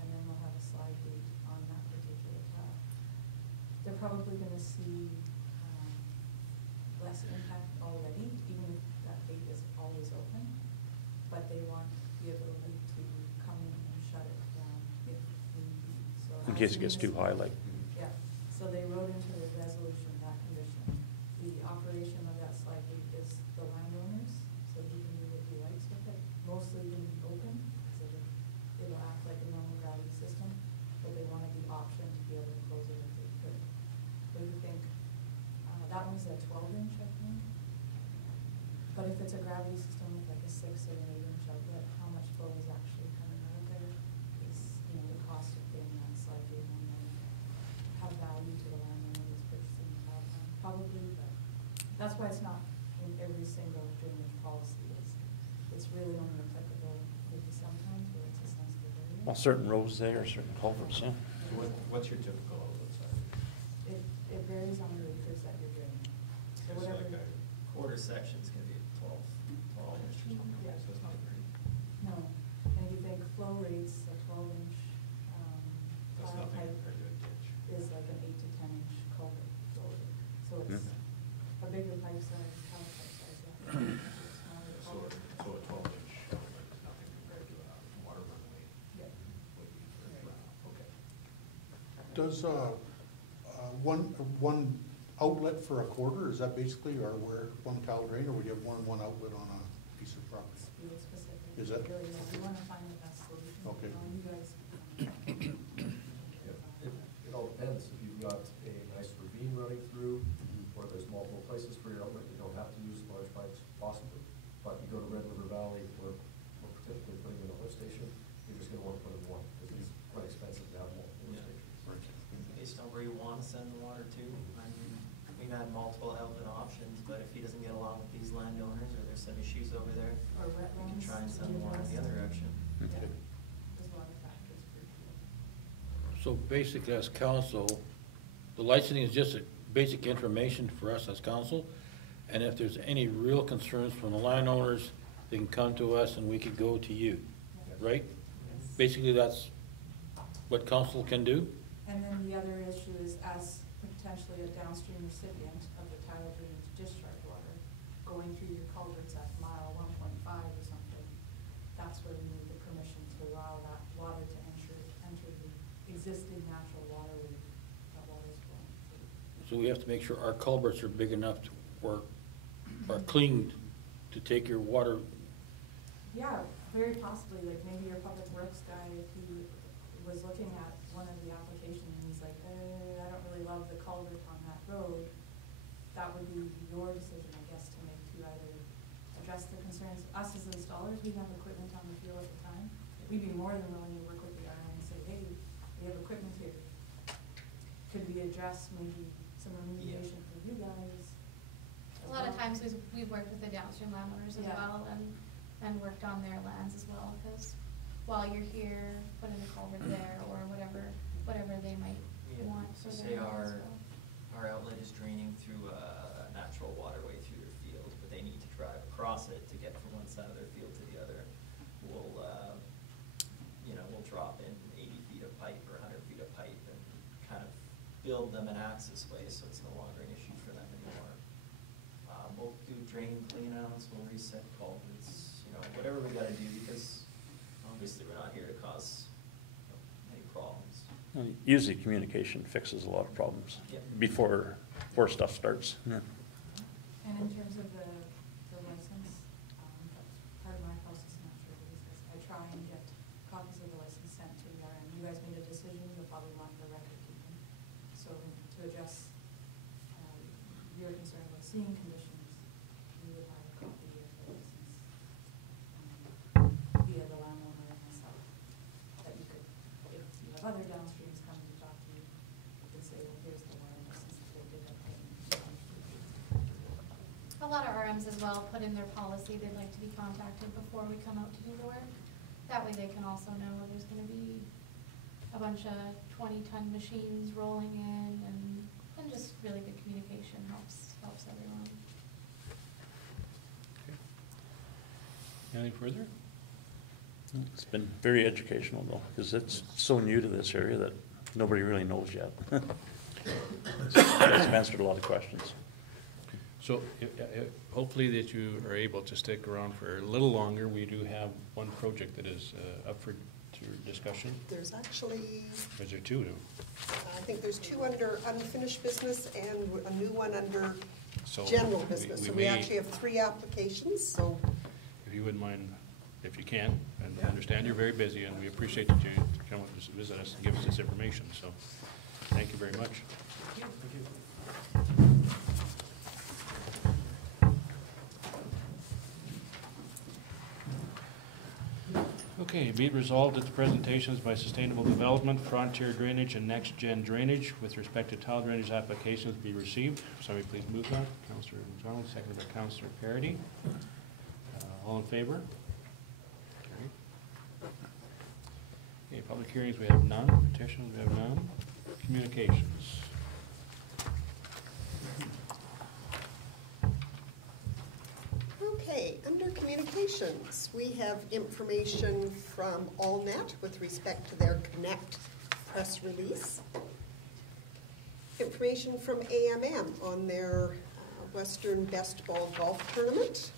and then we'll have a slide gate on that particular tile. They're probably gonna see less impact already, even if that gate is always open. But they want the ability to come in and shut it down if need be. So In as case a it gets too high, like, Yeah, so they wrote into the resolution that condition. The operation of that slide gate is the landowner's, so he can do what he likes with it. Mostly gonna be open, because it'll act like a normal gravity system, but they wanted the option to be able to close it if they could. What do you think? That one's a 12-inch, I think. But if it's a gravity system with like a 6 or an 8-inch outlet, how much flow is actually coming out of there? Is, the cost of getting that slide gate on there have value to the landowner that's purchasing the tile plant? Probably, but that's why it's not in every single drainage policy. It's really only applicable maybe sometimes where it's a sensitive area. well, certain roads there, certain culverts, yeah. So what's your typical outlet size? It varies on the acres that you're draining. So Just whatever. like Quarter section's gonna be 12 inch or something, Yeah. so it's not very. No, and if you think flow rates, a 12-inch That's tile nothing pipe compared to a ditch. is like an 8 to 10-inch culvert flow rate. So it's a bigger pipe size, tile pipe size, yeah. Smaller So culvert. a 12-inch outlet is nothing compared to a water runway Yeah. would be for a runoff. Okay. Does, one outlet for a quarter, is that basically, or where one tile drain, or would you have more than one outlet on a piece of property? It's field specific. Is it? Really, we want to find the best solution. Okay. You guys. It all depends. If you've got a nice ravine running through, or there's multiple places for your outlet, you don't have to use large pipes, possibly. But you go to Red River Valley, where typically putting in a lift station, you're just gonna want to put in one, because it's quite expensive to have multiple lift stations. Based on where you want to send the water to, I mean, we've had multiple outlet options, but if he doesn't get along with these landowners, or there's some issues over there, Or we can wetlands try and to send the be water in the addressed. other direction. Yeah, there's a lot of factors for it. So basically, as council, the licensing is just a basic information for us as council. And if there's any real concerns from the landowners, they can come to us and we could go to you, right? Basically, that's what council can do? And then the other issue is as potentially a downstream recipient of the tidal drainage discharge water, going through your culverts at mile 1.5 or something, that's where we need the permission to allow that water to enter the existing natural waterway that water's flowing through. So we have to make sure our culverts are big enough to, or are cleaned to take your water. Yeah, very possibly, like maybe your public works guy, if he was looking at one of the applications and he's like, I don't really love the culvert on that road, that would be your decision, I guess, to make to either address the concerns. Us as installers, we have equipment on the field at the time. We'd be more than willing to work with the RM and say, hey, we have equipment here. Could we address maybe some remediation for you guys? A lot of times we've worked with the downstream landowners as Yeah. well and worked on their lands as well, because while you're here, put in a culvert there or whatever they might want for So their say land as our, well. our outlet is draining through a natural waterway through their field, but they need to drive across it to get from one side of their field to the other. We'll, we'll drop in 80 feet of pipe or 100 feet of pipe and kind of build them an access way so it's no longer an issue for them anymore. We'll do drain cleanouts, we'll reset culverts, whatever we gotta do, because obviously we're not here to cause any problems. Usually communication fixes a lot of problems Yep. before stuff starts. Yeah. And in terms of the license, that's part of my process, I'm not sure what it is. I try and get copies of the license sent to the RM. You guys made a decision, you'll probably want the record keeping. So to address your concern with seeing conditions, we would have a copy of the license via the landowner and myself. That you could, if you have other downstreams coming to talk to you, you could say, well, here's the water license that they did obtain. A lot of RMs as well put in their policy, they'd like to be contacted before we come out to do the work. That way they can also know there's gonna be a bunch of 20-ton machines rolling in, and just really good communication helps everyone. Anything further? It's been very educational though, because it's so new to this area that nobody really knows yet. It's answered a lot of questions. So hopefully that you are able to stick around for a little longer. We do have one project that is up for discussion. There's actually, Is there two? I think there's two under unfinished business and a new one under So general business. So we may- actually have 3 applications, so If you wouldn't mind, if you can, and I understand you're very busy, and we appreciate that you come up to visit us and give us this information, so thank you very much. Okay, be it resolved that the presentations by Sustainable Development, Frontier Drainage, and Next Gen Drainage with respect to tile drainage applications be received. Somebody please move that. Councillor McDonald, seconded by Councillor Parity. All in favor? Carried. Okay, public hearings, we have none. Petitions, we have none. Communications. Okay, under communications, we have information from AllNet with respect to their Connect press release. Information from AMM on their Western Best Ball Golf Tournament.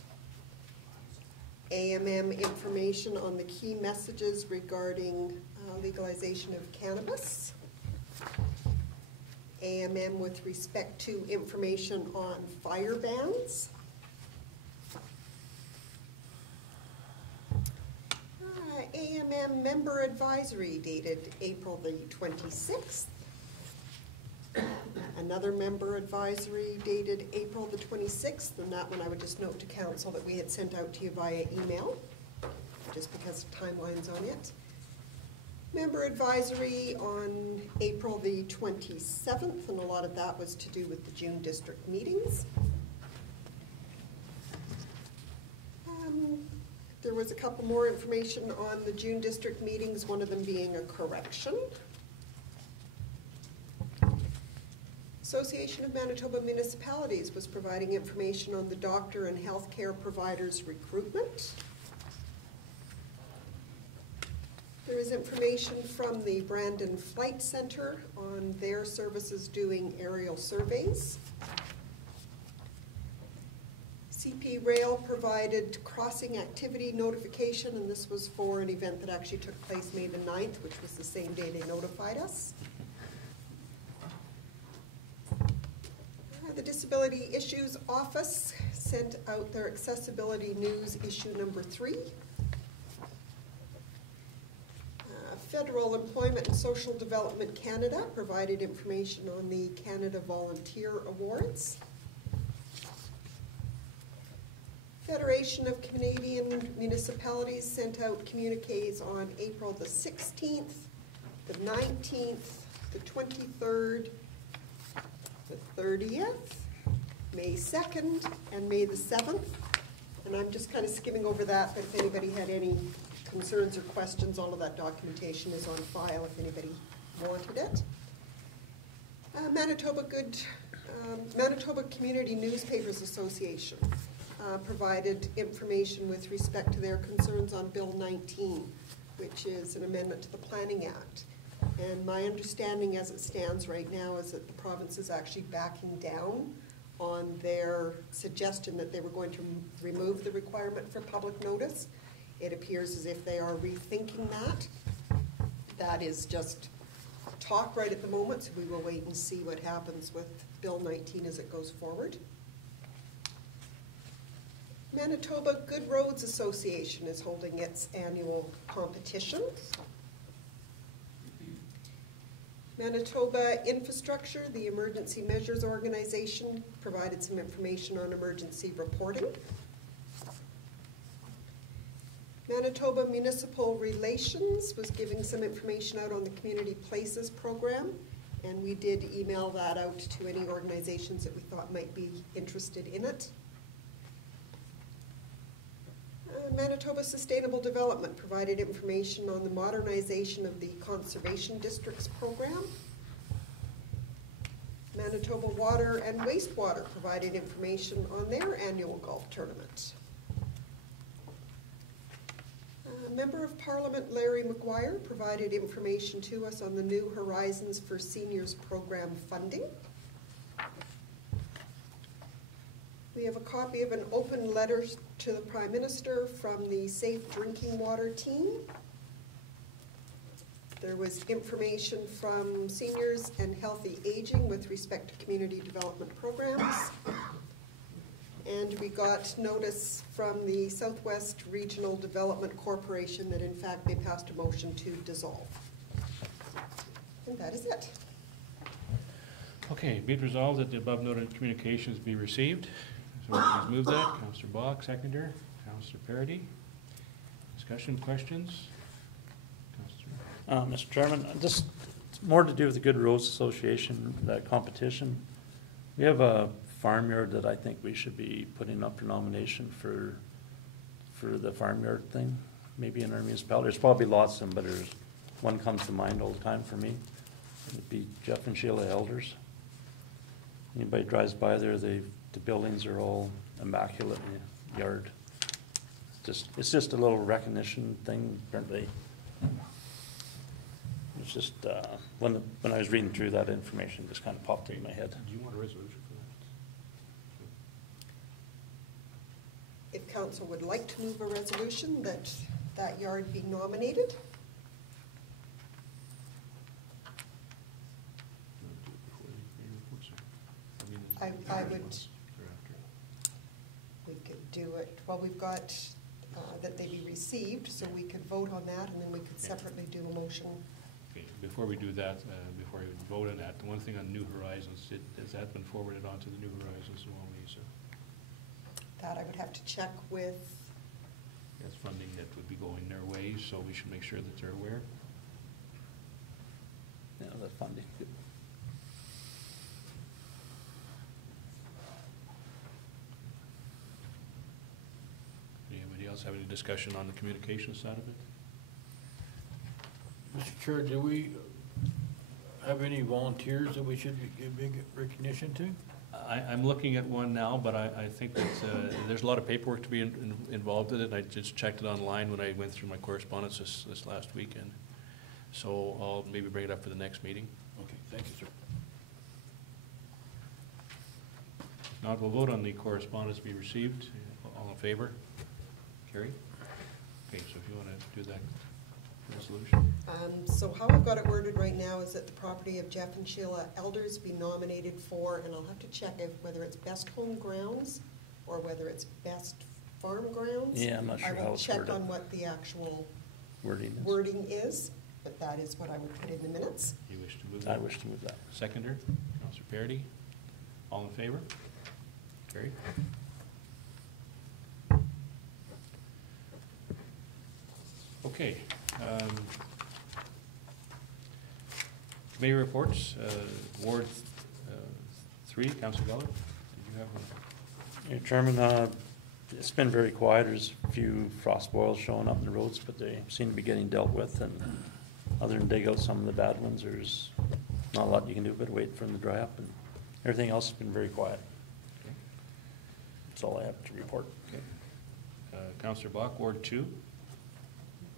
AMM information on the key messages regarding legalization of cannabis. AMM with respect to information on fire bans. AMM member advisory dated April the 26th. Another member advisory dated April the 26th, and that one I would just note to council that we had sent out to you via email. just because of timelines on it. Member advisory on April the 27th, and a lot of that was to do with the June district meetings. There was a couple more information on the June district meetings, one of them being a correction. Association of Manitoba Municipalities was providing information on the doctor and healthcare providers recruitment. There is information from the Brandon Flight Center on their services doing aerial surveys. CP Rail provided crossing activity notification, and this was for an event that actually took place May the 9th, which was the same day they notified us. The Disability Issues Office sent out their accessibility news issue number 3. Federal Employment and Social Development Canada provided information on the Canada Volunteer Awards. Federation of Canadian Municipalities sent out communiques on April the 16th, the 19th, the 23rd, the 30th, May 2nd, and May the 7th. And I'm just kind of skimming over that, but if anybody had any concerns or questions, all of that documentation is on file if anybody wanted it. Manitoba Community Newspapers Association provided information with respect to their concerns on Bill 19, which is an amendment to the Planning Act. And my understanding as it stands right now is that the province is actually backing down on their suggestion that they were going to remove the requirement for public notice. It appears as if they are rethinking that. That is just talk right at the moment, so we will wait and see what happens with Bill 19 as it goes forward. Manitoba Good Roads Association is holding its annual competition. Manitoba Infrastructure, the Emergency Measures Organization, provided some information on emergency reporting. Manitoba Municipal Relations was giving some information out on the Community Places program, and we did email that out to any organizations that we thought might be interested in it. Manitoba Sustainable Development provided information on the modernization of the Conservation Districts program. Manitoba Water and Wastewater provided information on their annual golf tournament. Member of Parliament Larry McGuire provided information to us on the New Horizons for Seniors program funding. We have a copy of an open letter to the Prime Minister from the Safe Drinking Water team. There was information from Seniors and Healthy Aging with respect to community development programs. And we got notice from the Southwest Regional Development Corporation that in fact they passed a motion to dissolve. And that is it. Okay, be it resolved that the above noted communications be received. So please move that. Councillor Bach, seconder. Councillor Parady. Discussion, questions? Mr. Chairman, just more to do with the Good Roads Association, that competition. We have a farmyard that I think we should be putting up for nomination for the farmyard thing, maybe in our municipality. There's probably lots of them, but there's one comes to mind all the time for me. It'd be Jeff and Sheila Elders. Anybody drives by there, the buildings are all immaculate in the yard. It's just a little recognition thing, apparently. It's just, when I was reading through that information, it just kind of popped in my head. Do you want a resolution for that? If council would like to move a resolution that that yard be nominated. I would, we could do it, well, we've got that they be received, so we could vote on that, and then we could separately do a motion. Okay, before we do that, before we vote on that, the one thing on New Horizons, has that been forwarded on to the New Horizons Wawanesa? That I would have to check with That's funding that would be going their way, so we should make sure that they're aware. Yeah, that funding. Good. Anybody else have any discussion on the communication side of it? Mr. Chair, do we have any volunteers that we should give big recognition to? I'm looking at one now, but I think that there's a lot of paperwork to be involved in it. I just checked it online when I went through my correspondence this last weekend. So I'll maybe bring it up for the next meeting. Okay, thank you, sir. Now we'll vote on the correspondence to be received. All in favor? Carried? Okay, so if you want to do that resolution. So how I've got it worded right now is that the property of Jeff and Sheila Elders be nominated for, and I'll have to check whether it's Best Home Grounds or whether it's Best Farm Grounds. Yeah, I'm not sure I how will it's check worded. on what the actual Wording is. but that is what I would put in the minutes. You wish to move I that? wish to move that. Seconder, Counselor Parity. All in favor? Carried. Okay. Committee reports, Ward 3, Counselor Geller, did you have one? Your Chairman, it's been very quiet. There's a few frost boils showing up in the roads, but they seem to be getting dealt with. And other than dig out some of the bad ones, there's not a lot you can do but wait for them to dry up. And everything else has been very quiet. Okay. That's all I have to report. Okay. Counselor Bach, Ward 2.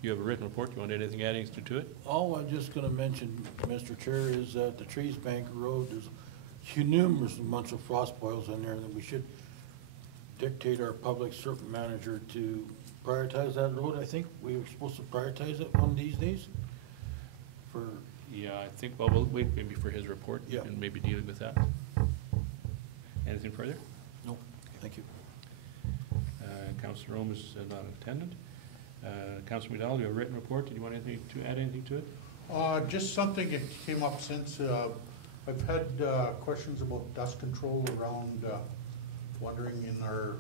You have a written report. You want anything adding to it? All I'm just gonna mention, Mr. Chair, is that the Trees Bank Road, there's numerous amounts of frost boils in there that we should dictate our public service manager to prioritize that road. I think we were supposed to prioritize it one of these days for. Yeah, I think, well, we'll wait maybe for his report Yeah. and maybe deal with that. Anything further? No, thank you. Counselor Rome is not attendant. Counselor McDowell, you have a written report. Did you want anything to add anything to it? Just something that came up since, I've had questions about dust control around, wondering in our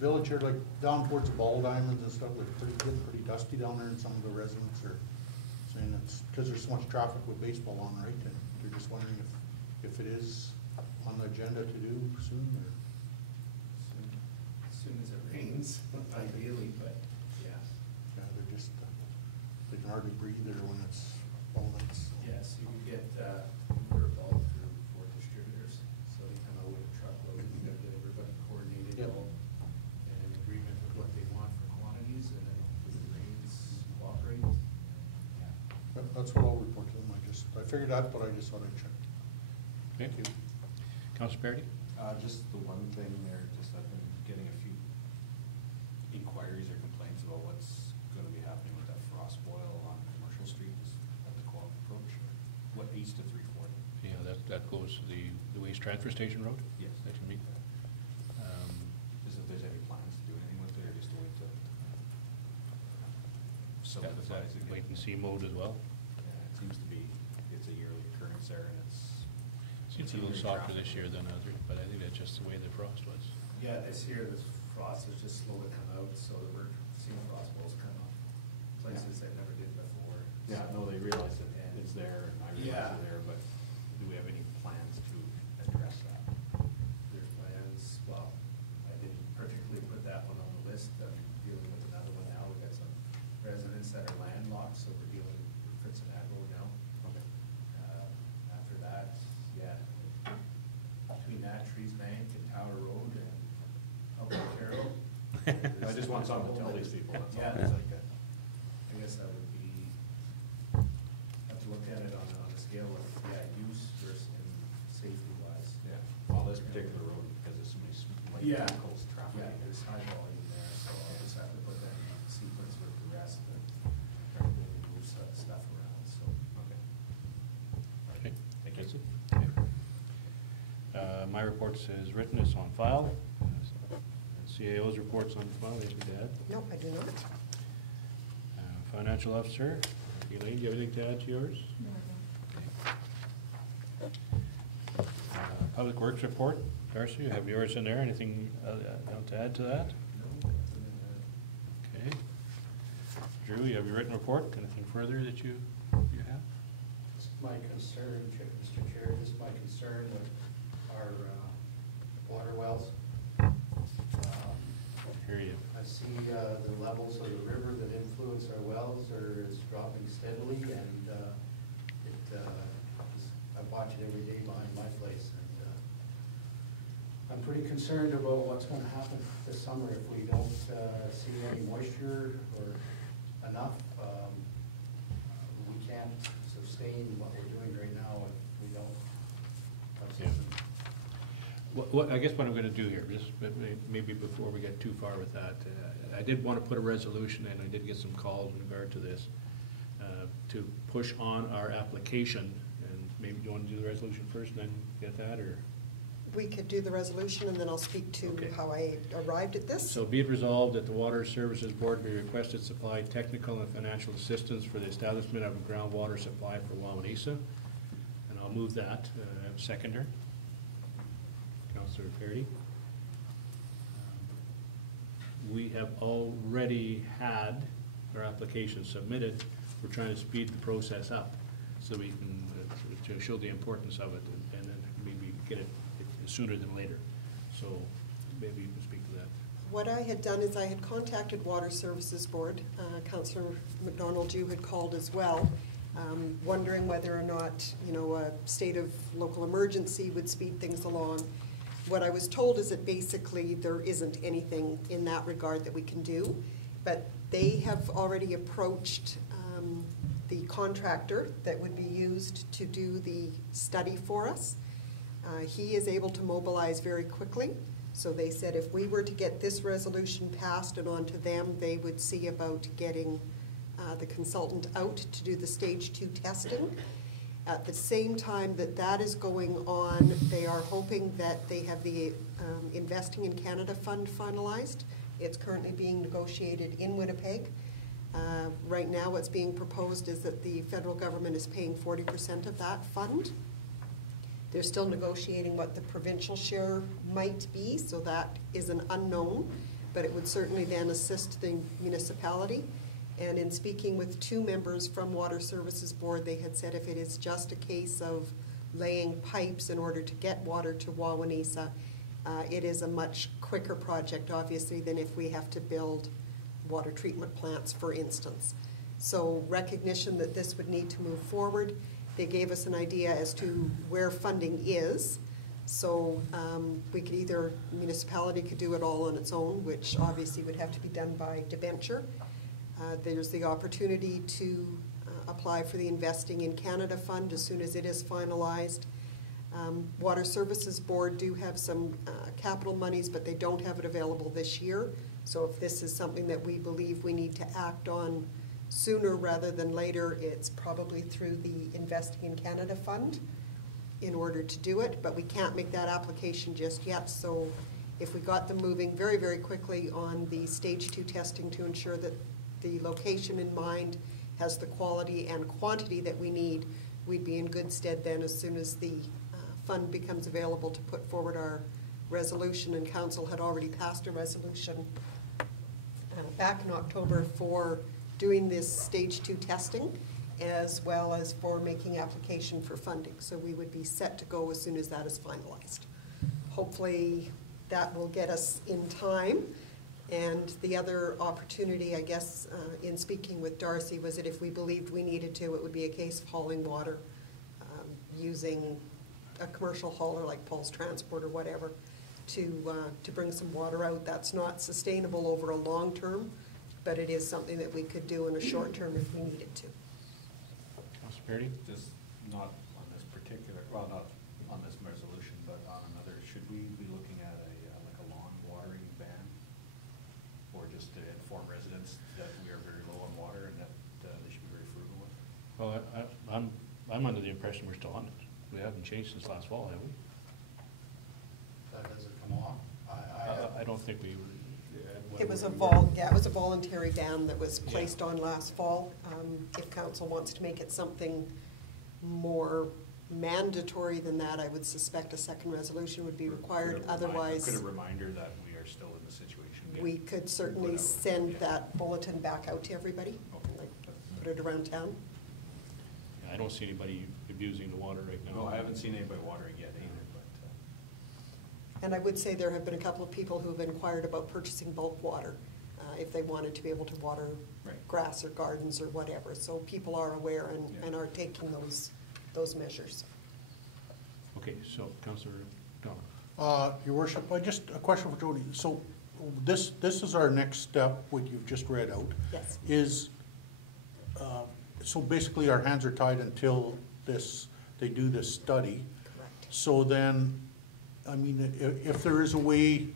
village here, like down towards the Ball Diamonds and stuff, like getting pretty dusty down there, and some of the residents are saying it's because there's so much traffic with baseball on, right? And they're just wondering if it is on the agenda to do soon, or? As soon as it rains, ideally, but yeah. Yeah, they're just, they can hardly breathe there when it's all nights. Yes, you can get, we're involved through four distributors, so they come out with a truckload, and we gotta get everybody coordinated Yep. all and in agreement with what they want for quantities, and then hopefully the rains cooperate. Yeah. That's what I'll report to them. I figured that, but I just thought I'd check. Thank you. Counselor Parity? Just the one thing there, just I've been getting a few inquiries or complaints about what's gonna be happening with that frost boil on Commercial Street at the co-op approach, what, east of 340. Yeah, that goes to the Waste Transfer Station Road? Yes. That you meet? Just if there's any plans to do anything with it, or just to wait to solidify it. Wait and see mode as well? Yeah, it seems to be, it's a yearly occurrence there, and it's. Seems a little softer this year than other, but I think that's just the way the frost was. Yeah, this year, the frost has just slowly come out, so that we're seeing frost boils come up places that never did before. Yeah, no, they realize that it's there, and I realize it's there, but do we have any plans to address that? There's plans, well, I didn't particularly put that one on the list, I'm dealing with another one now, we've got some residents that are landlocked, so we're dealing with Fritz and Agro now. Okay. After that, yeah, between that, Trees Bank and Tower Road and Upper Carroll. I just want something to tell these people, that's all. Yeah. It's like a, I guess that would be, have to look at it on a scale of, yeah, use versus and safety wise. Yeah, well, this particular road, because there's so many light vehicles traffic. Yeah, there's high volume there, so I'll just have to put that in sequence with the rest and try to move stuff around, so. Okay. Okay. Thank you. Okay. My report is written, it's on file. CAO's report's on file, anything to add? No, I do not. Financial Officer, Elaine, do you have anything to add to yours? Public Works Report, Darcy, you have yours in there, anything to add to that? through. You have your written report. Anything further that you have? Just my concern, Mr. Chair, just my concern with our water wells. I hear you. I see the levels of the river that influence our wells is dropping steadily, and I watch it every day behind my place. And I'm pretty concerned about what's going to happen this summer if we don't see any moisture or enough. We can't sustain what we're doing right now if we don't have Yeah. something. I guess what I'm going to do here, just maybe before we get too far with that, I did want to put a resolution in. I did get some calls in regard to this, to push on our application. And maybe you want to do the resolution first and then get that, or? We could do the resolution, and then I'll speak to Okay. how I arrived at this. So be it resolved that the Water Services Board be requested to supply technical and financial assistance for the establishment of a groundwater supply for Wawanesa. And I'll move that. Seconder. Councillor Faherty. We have already had our application submitted. We're trying to speed the process up so we can to show the importance of it and then maybe get it sooner than later. So maybe you can speak to that. What I had done is I had contacted Water Services Board. Councillor McDonald, you had called as well, wondering whether or not, a state of local emergency would speed things along. What I was told is that basically there isn't anything in that regard that we can do, but they have already approached the contractor that would be used to do the study for us. He is able to mobilize very quickly, so they said if we were to get this resolution passed and on to them, they would see about getting the consultant out to do the stage 2 testing. At the same time that that is going on, they are hoping that they have the Investing in Canada fund finalized. It's currently being negotiated in Winnipeg. Right now what's being proposed is that the federal government is paying 40% of that fund. They're still negotiating what the provincial share might be, so that is an unknown, but it would certainly then assist the municipality. And in speaking with 2 members from Water Services Board, they had said if it is just a case of laying pipes in order to get water to Wawanesa, it is a much quicker project, obviously, than if we have to build water treatment plants, for instance. So recognition that this would need to move forward. They gave us an idea as to where funding is. So we could either, municipality could do it all on its own, which obviously would have to be done by debenture. There's the opportunity to apply for the Investing in Canada fund as soon as it is finalized. Water Services Board do have some capital monies, but they don't have it available this year. So if this is something that we believe we need to act on sooner rather than later, it's probably through the Investing in Canada fund in order to do it, but we can't make that application just yet. So if we got them moving very, very quickly on the stage 2 testing to ensure that the location in mind has the quality and quantity that we need, we'd be in good stead then as soon as the fund becomes available to put forward our resolution. And council had already passed a resolution back in October for doing this stage 2 testing, as well as for making application for funding. So we would be set to go as soon as that is finalized. Hopefully that will get us in time. And the other opportunity, I guess, in speaking with Darcy, was that if we believed we needed to, it would be a case of hauling water using a commercial hauler like Paul's Transport or whatever to bring some water out. That's not sustainable over a long term, but it is something that we could do in a short term if we needed to. Councillor Faherty? Just not on this particular, well, not on this resolution, but on another, should we be looking at like a lawn watering ban? Or just to inform residents that we are very low on water and that they should be very frugal with? Well, I'm under the impression we're still on it. We haven't changed since last fall, have we? That doesn't come off. I don't think we. It was a voluntary ban that was placed on last fall. If council wants to make it something more mandatory than that, I would suspect a second resolution would be required. Otherwise, Could a reminder that we are still in the situation we could certainly send that bulletin back out to everybody, like put it around town. I don't see anybody abusing the water right now. No, I haven't seen anybody watering yet either, but, And I would say there have been a couple of people who have inquired about purchasing bulk water, if they wanted to be able to water Right. grass or gardens or whatever. So people are aware Yeah. and are taking those measures. Okay, so Councillor Don. Your worship, just a question for Jody. So this is our next step, what you've just read out. Yes. Is, so basically our hands are tied until they do this study. Correct. So then, I mean, if there is a way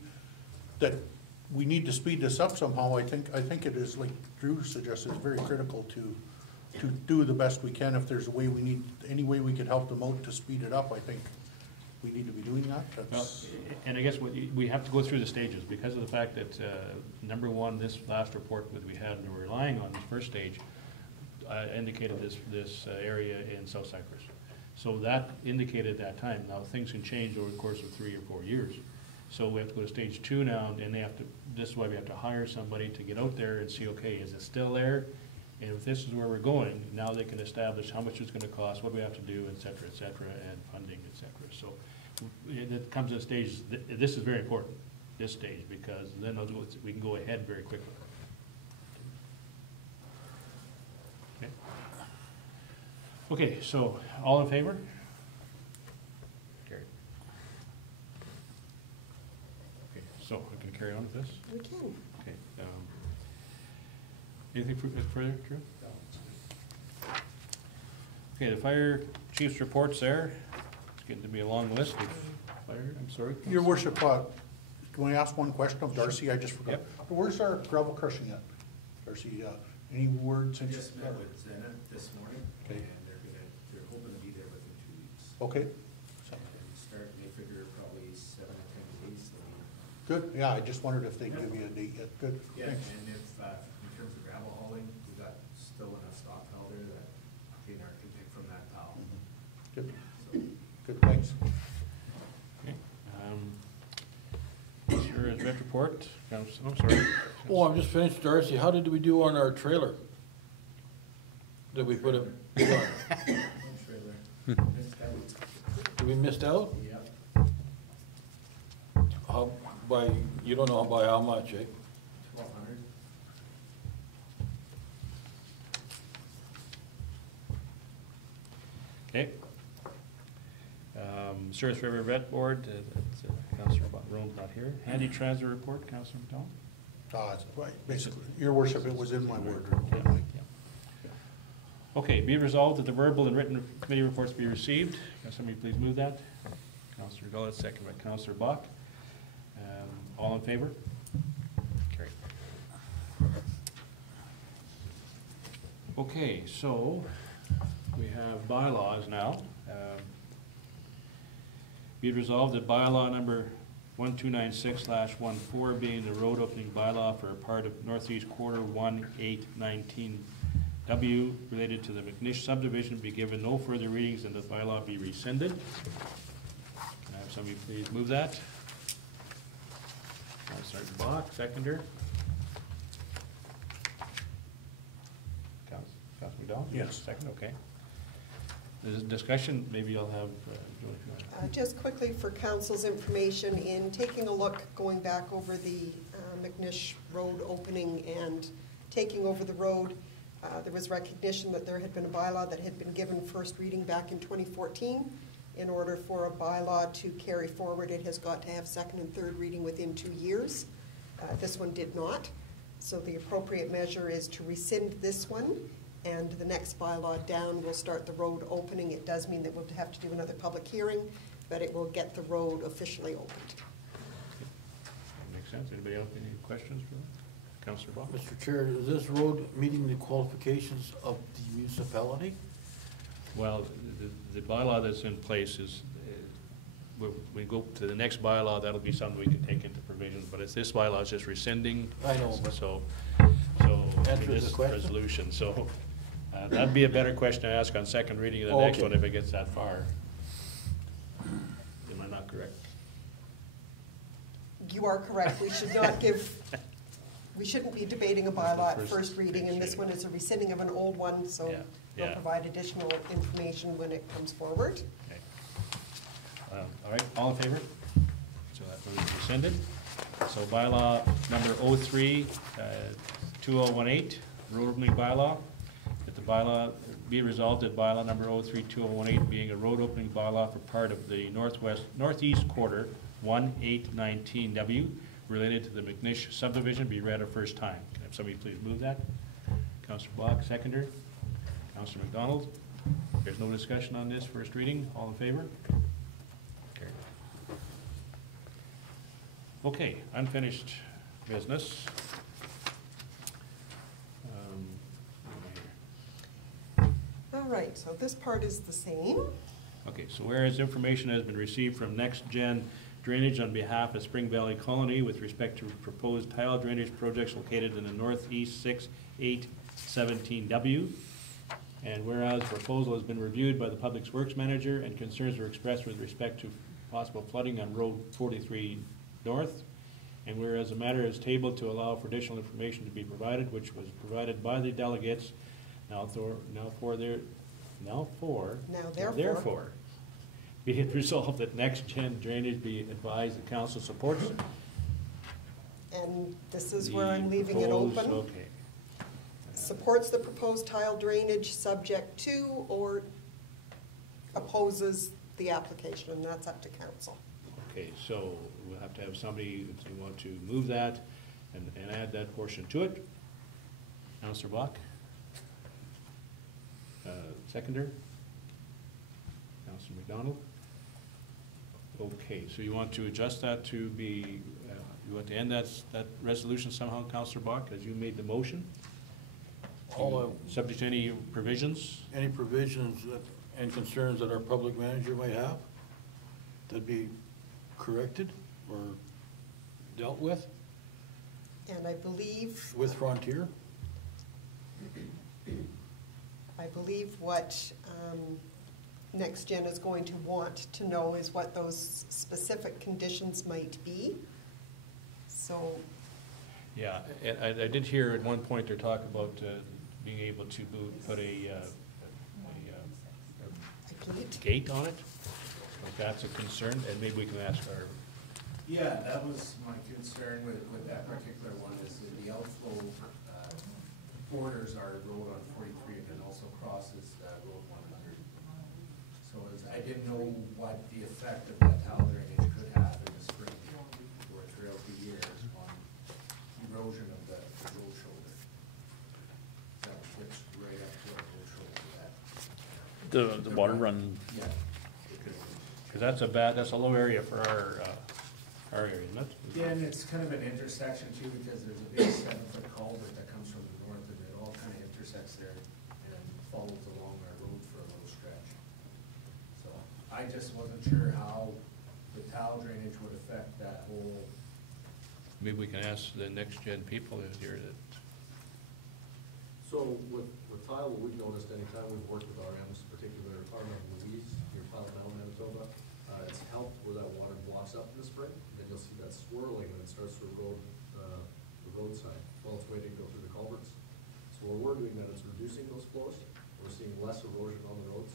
that we need to speed this up somehow, I think it is, like Drew suggested, it's very critical to do the best we can. If there's a way any way we could help them out to speed it up, I think we need to be doing that. Well, That's, and I guess we have to go through the stages, because of the fact that, number one, this last report that we had, and we're relying on this first stage, indicated this area in South Cyprus. So that indicated at that time. Now, things can change over the course of 3 or 4 years. So we have to go to stage 2 now, and this is why we have to hire somebody to get out there and see, okay, is it still there? And if this is where we're going, now they can establish how much it's gonna cost, what we have to do, et cetera, and funding, et cetera. So it comes to a stage, this is very important, this stage, because then we can go ahead very quickly. Okay. Okay, so all in favor? Carried. Okay, so we can carry on with this? We can. Okay. Anything further, Drew? Okay, the fire chief's report's there. It's getting to be a long list of fire, I'm sorry. Your worship, can I ask one question of Darcy? I just forgot. Yep. Where's our gravel crushing at? Darcy, any word since? just met with Zena this morning, Okay. and they're hoping to be there within 2 weeks. Okay, And they figure probably 7 or 10 days. they'll be- good. Yeah, I just wondered if they'd give you a date yet. Good, Yeah, thanks. and if, in terms of gravel hauling, we got still enough stockpile there that KNR can pick from that pile. Good, So, good, thanks. Okay. Sure, red report. I'm sorry. Oh, I'm just finished, Darcy. How did we do on our trailer? Did we put a bid on? trailer. Did we missed out? Yep, How, you don't know by how much, eh? 1,200. Okay. Service River Vet Board, Councillor Rome's not here. Handy Transit Report, Councillor McDonald? It's basically, your worship, it was in my word. Yeah, yeah. Okay, be resolved that the verbal and written committee reports be received. Can somebody please move that? Councillor Gullit, second by Councillor Bach. All in favor? Carried. Okay, so we have bylaws now. Be it resolved that bylaw number 1296/14, being the road opening bylaw for a part of Northeast Quarter 1819W related to the McNish subdivision, be given no further readings and the bylaw be rescinded. Can I have somebody please move that? Councilor Bach, seconder. Councilor McDonald? Yes. Second, okay. There's a discussion, maybe I'll have, Julie, if you want. Just quickly for council's information, in taking a look, going back over the McNish Road opening and taking over the road, there was recognition that there had been a bylaw that had been given first reading back in 2014. In order for a bylaw to carry forward, it has got to have second and third reading within 2 years. This one did not. So the appropriate measure is to rescind this one, and the next bylaw down will start the road opening. It does mean that we'll have to do another public hearing, but it will get the road officially opened. Makes sense. Anybody else, any questions for Councilor Bach? Mr. Chair, is this road meeting the qualifications of the municipality? Well, the bylaw that's in place is, when we go to the next bylaw, that'll be something we can take into provisions, but it's, this bylaw is just rescinding. I know, but- So Answer the this question. resolution, so, that'd be a better question to ask on second reading of the next Okay. one if it gets that far. Am I not correct? You are correct. We should not give we shouldn't be debating a bylaw at first reading, and this one is a rescinding of an old one, so Yeah, we'll yeah. provide additional information when it comes forward. Okay. All right, all in favor? So that vote is rescinded. So bylaw number 03, 2018, road opening bylaw. That the bylaw be resolved that bylaw number 03, 2018, being a road opening bylaw for part of the northeast quarter 1819W related to the McNish subdivision be read a first time. Can I have somebody please move that? Councillor Block, seconder. Councillor McDonald. There's no discussion on this first reading. All in favor? Carried. Okay, unfinished business. All right, so this part is the same. Okay, so whereas information has been received from Next Gen Drainage on behalf of Spring Valley Colony with respect to proposed tile drainage projects located in the northeast 6817W. And whereas proposal has been reviewed by the Public Works Manager and concerns were expressed with respect to possible flooding on Road 43 North. And whereas the matter is tabled to allow for additional information to be provided, which was provided by the delegates, therefore, be it resolved that Next Gen Drainage be advised the council supports it. And this is where I'm leaving it Proposed, open. okay. Supports the proposed tile drainage subject to or opposes the application, and that's up to council. Okay, so we'll have to have somebody, if you want to move that and add that portion to it. Councillor Block? Seconder? Councillor McDonald? Okay, so you want to adjust that to be, you want to end that resolution somehow, Councillor Block, as you made the motion? Subject to any provisions? Any provisions and concerns that our public manager might have, that'd be corrected or dealt with And I believe, with Frontier? what Next Gen is going to want to know is what those specific conditions might be. So, Yeah, and I did hear at one point they're talking about being able to put a gate on it. If that's a concern, and maybe we can ask our, Yeah, that was my concern with that particular one, is that the outflow borders our road on 43 and then also crosses Road 100. So I didn't know what the effect of that tile drainage could have in the spring or throughout the year on erosion of the road shoulder. That fits right up to our road shoulder. The water run, Yeah. because that's a low area for our area, isn't it? Yeah, and it's kind of an intersection too, because there's a big 7-foot culvert that comes from the north, and it all kind of intersects there and follows along our road for a little stretch. So I just wasn't sure how the tile drainage would affect that whole. Maybe we can ask the Next Gen people here that, So with tile, what we've noticed anytime we've worked with RMs, particularly RM Louise, your Tile Now Manitoba, it's helped where that water blocks up in the spring, and you'll see that swirling when it starts to erode the roadside while it's waiting to go through the culverts. So where we're doing that, it's reducing those flows. We're seeing less erosion on the roads.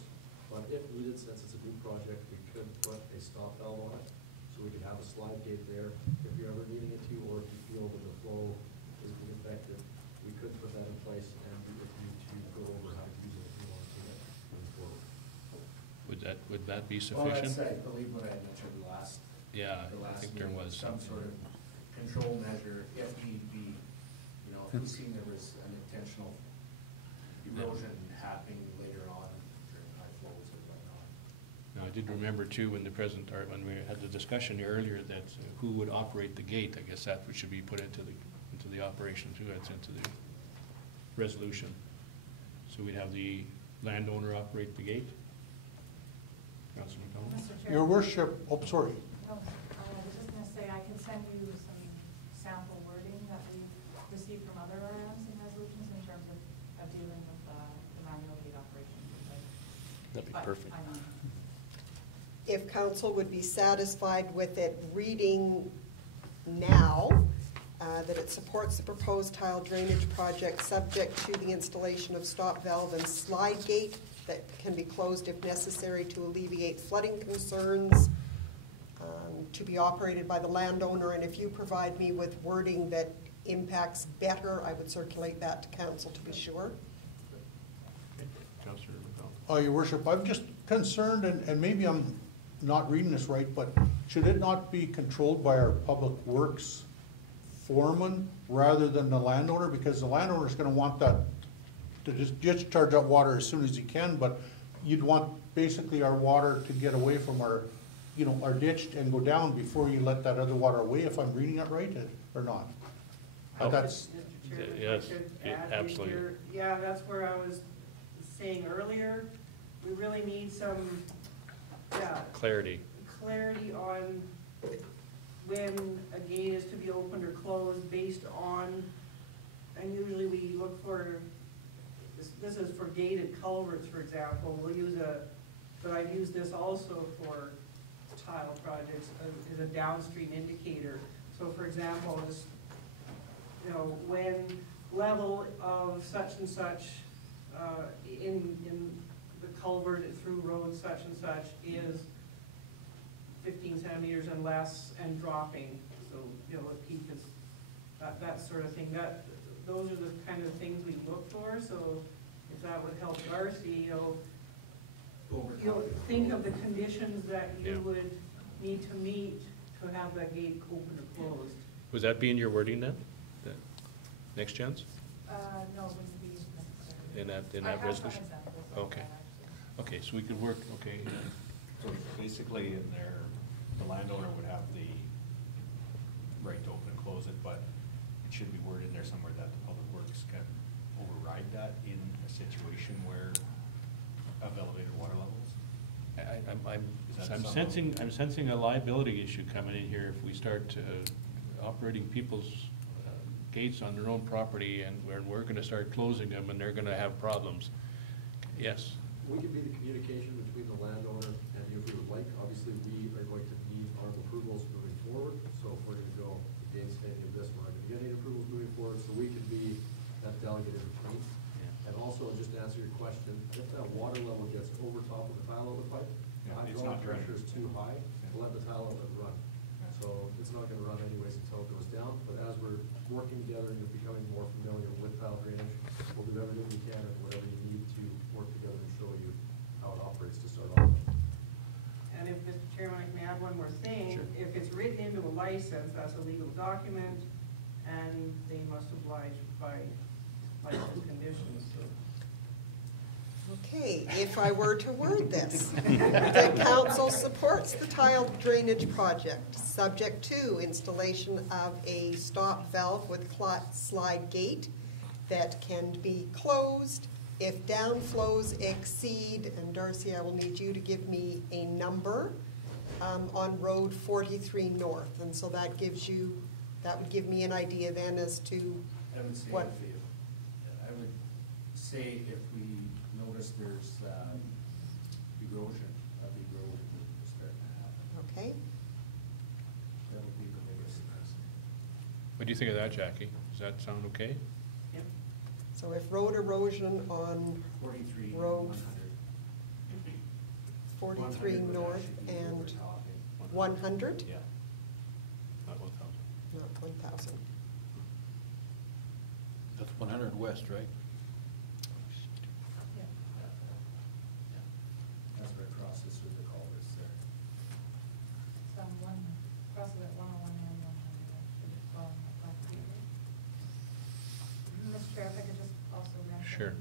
But if needed, since it's a new project, we could put a stop valve on it. So we could have a slide gate there if you're ever needing it to, or if you feel that the flow is being affected, we could put that in place and if you need to go over how to use it if you want to move forward. would that be Well, that's, sufficient? I believe what I mentioned last. Yeah, the I last think there meeting, was some something. sort of control measure if need be. You know, if we seen there was an intentional erosion happening later on during high flows and whatnot. Now, I did remember too, when when we had the discussion earlier, that who would operate the gate, I guess that should be put into the operation too, that's into the resolution. So we'd have the landowner operate the gate. Councilor McDonald? Mr. Chair. Your worship, oh, sorry. No, I was just gonna say, I can send you some sample wording that we received from other RMs and resolutions in terms of dealing with the manual gate operation. that'd be But perfect. I don't know. if council would be satisfied with it reading now, that it supports the proposed tile drainage project subject to the installation of stop valve and slide gate that can be closed if necessary to alleviate flooding concerns, to be operated by the landowner, and if you provide me with wording that impacts better, I would circulate that to council to be sure. Councillor McDonald. Oh, your worship, I'm just concerned, and maybe I'm not reading this right, but should it not be controlled by our public works foreman rather than the landowner? Because the landowner's gonna want that, to just discharge that water as soon as he can, but you'd want basically our water to get away from our, you know, our ditch and go down before you let that other water away, if I'm reading it right, or not? Oh. That's, Mr. Chairman, if I Yes, could yeah, add in absolutely. here. Yeah, that's where I was saying earlier, we really need some, Clarity. clarity on when a gate is to be opened or closed based on, and usually we look for, this is for gated culverts, for example, we'll use but I've used this also for tile projects, is a downstream indicator. So for example, this, you know, when level of such and such in the culvert through road such and such is 15 centimeters and less and dropping, so, you know, the peak is, that sort of thing. Those are the kind of things we look for, so if that would help Darcy, you'll think of the conditions that you Yeah. would need to meet to have that gate open or closed. Was that be in your wording then? That- Next chance? No, it wouldn't be necessary. In that I have some resolution? examples of Okay. that, actually. Okay, so we could work, okay. So basically in there, the landowner would have the right to open and close it, but it should be worded in there somewhere that the public works can override that in a situation where of elevated water levels. Is that I'm sensing a liability issue coming in here if we start operating people's gates on their own property, and we're gonna start closing them, and they're gonna have problems. Yes, We can be the communication between the landowner and you if we would like. Obviously, we are going to need our approvals moving forward. So if we're gonna go against any of this, we're not gonna get any approvals moving forward, so we can be that delegate in between. And also, just to answer your question, if that water level gets over top of the tile outlet pipe, Yeah, the it's hydraulic not draining. pressure is too high to let the tile outlet run. So it's not gonna run anyways until it goes down, but as we're working together and you're becoming more familiar with tile drainage, we'll do everything we can and whatever you need to work together and show you how it operates to start off. And if, Mr. Chairman, I can add one more thing. Sure. If it's written into a license, that's a legal document, and they must oblige by license conditions, so. Okay, if I were to word this, the council supports the tile drainage project, subject to installation of a stop valve with slide gate that can be closed if downflows exceed, and Darcy, I will need you to give me a number, on Road 43 North. And so that gives you, that would give me an idea then as to I would say what. if we notice there's erosion, will start to happen. Okay, That would be the biggest risk. what do you think of that, Jackie? Does that sound okay? Yep. so if road erosion on 43, Road 100. 43 100 would North actually be what and we're talking. 100? Yeah. Not 1,000. Not 1,000. That's 100 west, right? Yeah. That's where it crosses through the culverts there. Some crosses at 101 and 100, actually, well, like that. Mr. Chair, if I could just also mention. Sure.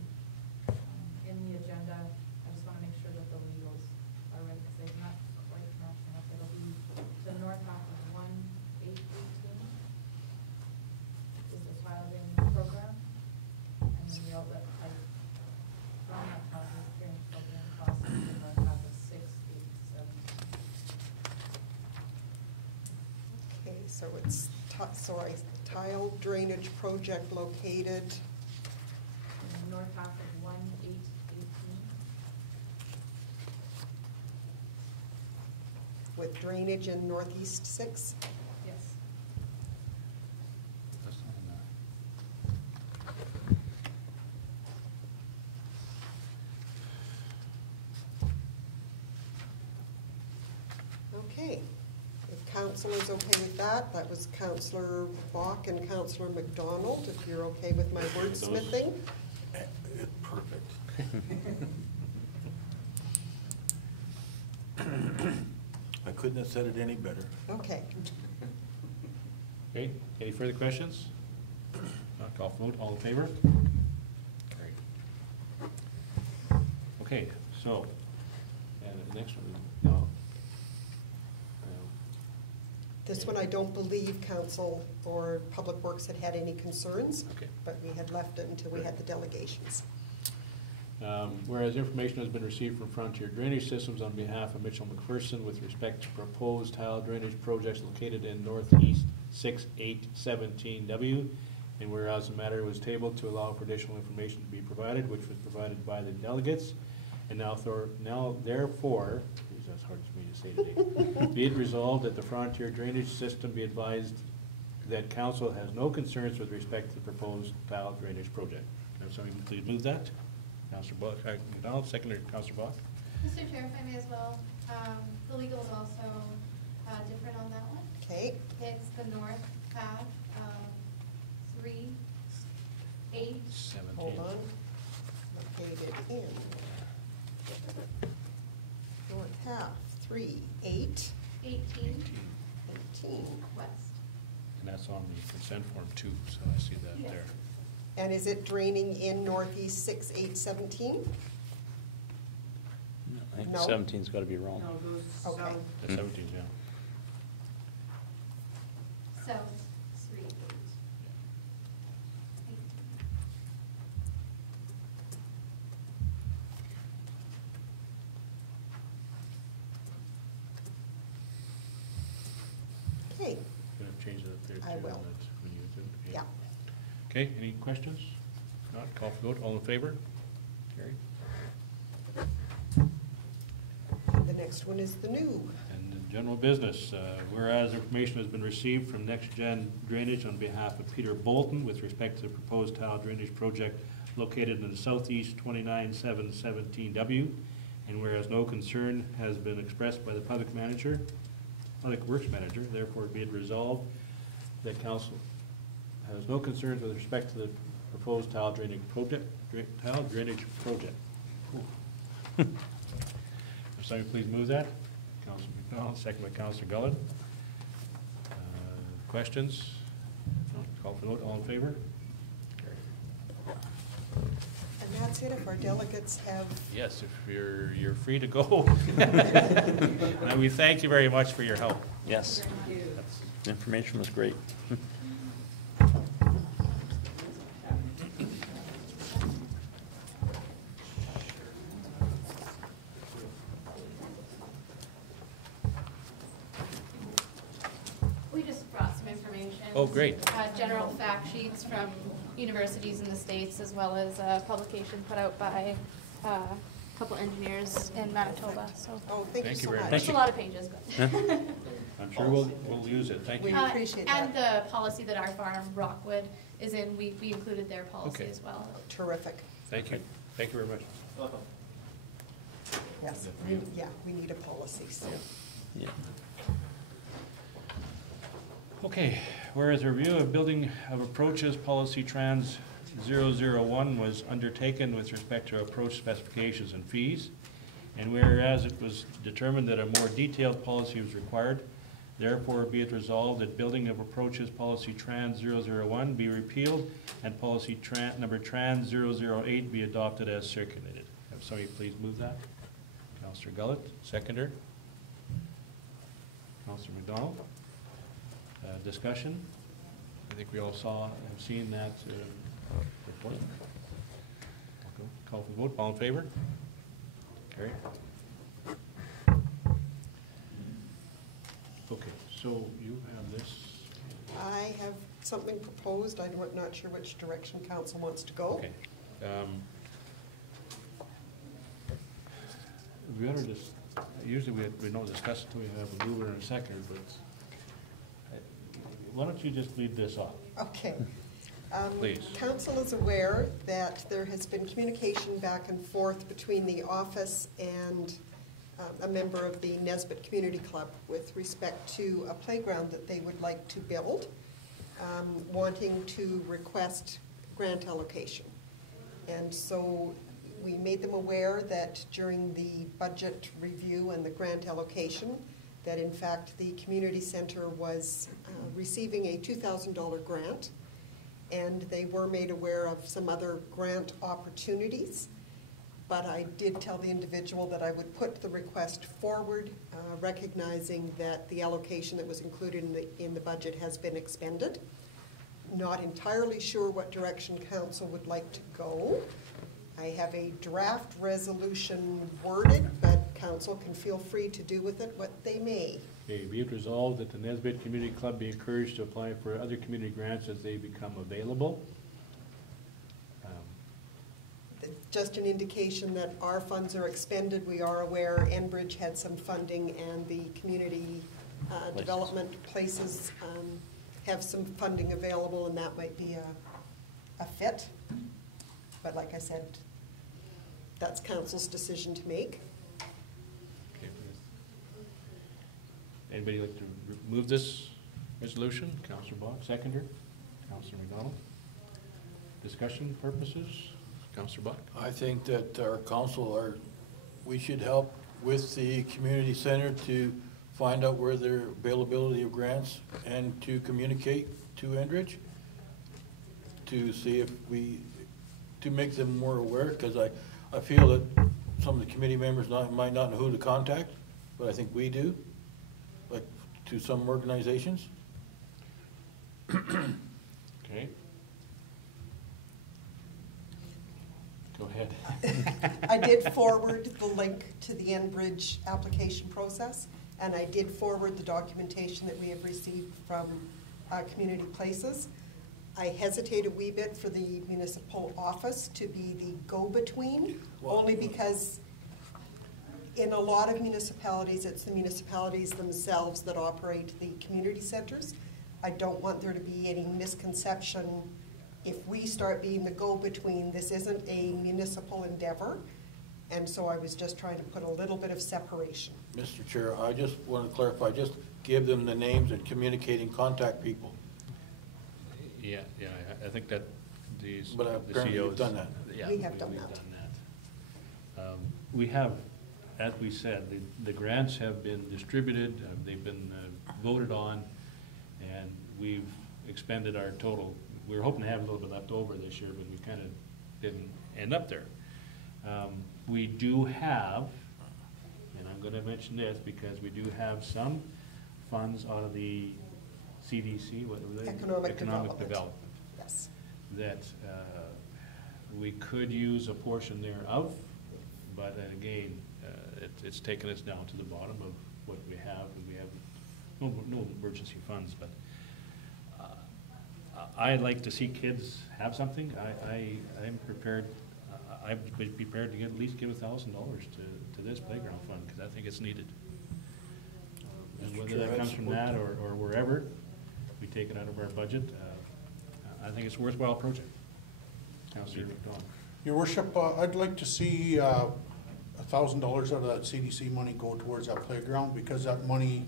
In the agenda, I just want to make sure that the legals are right, because they're not quite matching up. It'll be the north half of 1/8/18 is the tile drainage program, and then the outlet pipe from that top is drainage program costs the north half of 6/8/17. Okay, so it's, tile drainage project located, And the north half of 1/8/18. with drainage in northeast 6. Yes. That's council is okay with that. That was Councillor Bach and Councillor McDonald, if you're okay with my wordsmithing. Perfect. I couldn't have said it any better. Okay. Okay, any further questions? Not call for vote, all in favor? Carried. Okay, so, and the next one, no. This one, I don't believe council or Public Works had any concerns, Okay. but we had left it until we had the delegations. Whereas information has been received from Frontier Drainage Systems on behalf of Mitchell McPherson with respect to proposed tile drainage projects located in northeast 6817W, and whereas the matter was tabled to allow for additional information to be provided, which was provided by the delegates, and now therefore, geez, that's hard for me to say today, be it resolved that the Frontier Drainage System be advised that council has no concerns with respect to the proposed tile drainage project. Can I have somebody please move that? Councillor Buck, McDonald, seconder, Councillor Buck. Mr. Chair, if I may as well, the legal is also different on that one. Okay, It's the north half of 3-8. 17. hold on. Located in north half, 3-8-18 18 west. And that's on the consent form too, so I see that Yes. there. And is it draining in northeast 6817? I think No. 17's got to be wrong. No, goes Okay. south. The 17, yeah. South 3-8. Okay, Gonna change that there too. I will. that when you do it. yeah. Okay, any questions? Not, call for vote, all in favor? Carried. The next one is the new. And in general business, whereas information has been received from Next Gen Drainage on behalf of Peter Bolton with respect to the proposed tile drainage project located in the southeast 29717W, and whereas no concern has been expressed by the Public Works Manager, therefore be it resolved that council has no concerns with respect to the proposed tile drainage project. Cool. If somebody please move that. Councilor McDonald, second by Councilor Gullin. Questions? No, call for vote, all in favor? And that's it, if our delegates have, Yes, if you're free to go. And we thank you very much for your help. Yes, That's- the information was great. We just brought some information. Oh, great. General fact sheets from universities in the States, as well as a publication put out by a couple engineers in Manitoba, so. oh, thank you Thank you so very much. much. It's a lot of pages, but. I'm sure we'll use it. Thank We you. appreciate And that. the policy that our farm, Rockwood, is in, we included their policy Okay. as well. Terrific, Thank you. Thank you very much. yes, yeah, we need a policy, so. Yeah. Okay, whereas a review of building of approaches policy trans 001 was undertaken with respect to approach specifications and fees, and whereas it was determined that a more detailed policy was required, therefore be it resolved that building of approaches policy trans 001 be repealed and policy number trans 008 be adopted as circulated. Have somebody please move that? Councillor Gullett, seconder. Councillor McDonald. Discussion? I think we all have seen that report. Call for the vote, all in favor? Carried. Okay, so you have this. I have something proposed, I'm not sure which direction council wants to go. Okay. We ought to just, usually we don't discuss it until we have a mover and a second, but why don't you just lead this off? Okay. Please. Council is aware that there has been communication back and forth between the office and a member of the Nesbitt Community Club with respect to a playground that they would like to build, wanting to request grant allocation. And so we made them aware that during the budget review and the grant allocation, that in fact the community center was receiving a $2,000 grant, and they were made aware of some other grant opportunities. But I did tell the individual that I would put the request forward, recognizing that the allocation that was included in the budget has been expended. Not entirely sure what direction council would like to go. I have a draft resolution worded, but council can feel free to do with it what they may. Okay, be it resolved that the Nesbitt Community Club be encouraged to apply for other community grants as they become available. Just an indication that our funds are expended. We are aware Enbridge had some funding, and the community development places have some funding available, and that might be a fit. But like I said, that's council's decision to make. Okay. Anybody like to move this resolution? Councillor Bach, seconder. Councillor McDonald. Discussion purposes? Councillor Bach. I think that our council we should help with the community center to find out where their availability of grants and to communicate to Enbridge to see if to make them more aware, because I feel that some of the committee members might not know who to contact, but I think we do, like to some organizations. Okay. Go ahead. I did forward the link to the Enbridge application process, and I did forward the documentation that we have received from Community Places. I hesitate a wee bit for the municipal office to be the go-between, only because in a lot of municipalities, it's the municipalities themselves that operate the community centers. I don't want there to be any misconception. If we start being the go-between, this isn't a municipal endeavor, and so I was just trying to put a little bit of separation. Mr. Chair, I just want to clarify, just give them the names and communicate and contact people. Yeah, I think that the apparently CEOs you've done that. Yeah, We have done we've that. done that. We have, as we said, the grants have been distributed, they've been voted on, and we've expended our total. We were hoping to have a little bit left over this year, but we kind of didn't end up there. We do have, and I'm going to mention this because we do have some funds out of the CDC, what were they? Economic Development. Yes. That we could use a portion thereof, but again, it's taken us down to the bottom of what we have, and we have no emergency funds, but I'd like to see kids have something. I'm prepared, I'd be prepared to at least give $1,000 to this playground fund, because I think it's needed. And whether that comes from that or wherever, we take it out of our budget, I think it's a worthwhile project. Councillor McDonald. Your worship, I'd like to see $1,000 out of that CDC money go towards that playground, because that money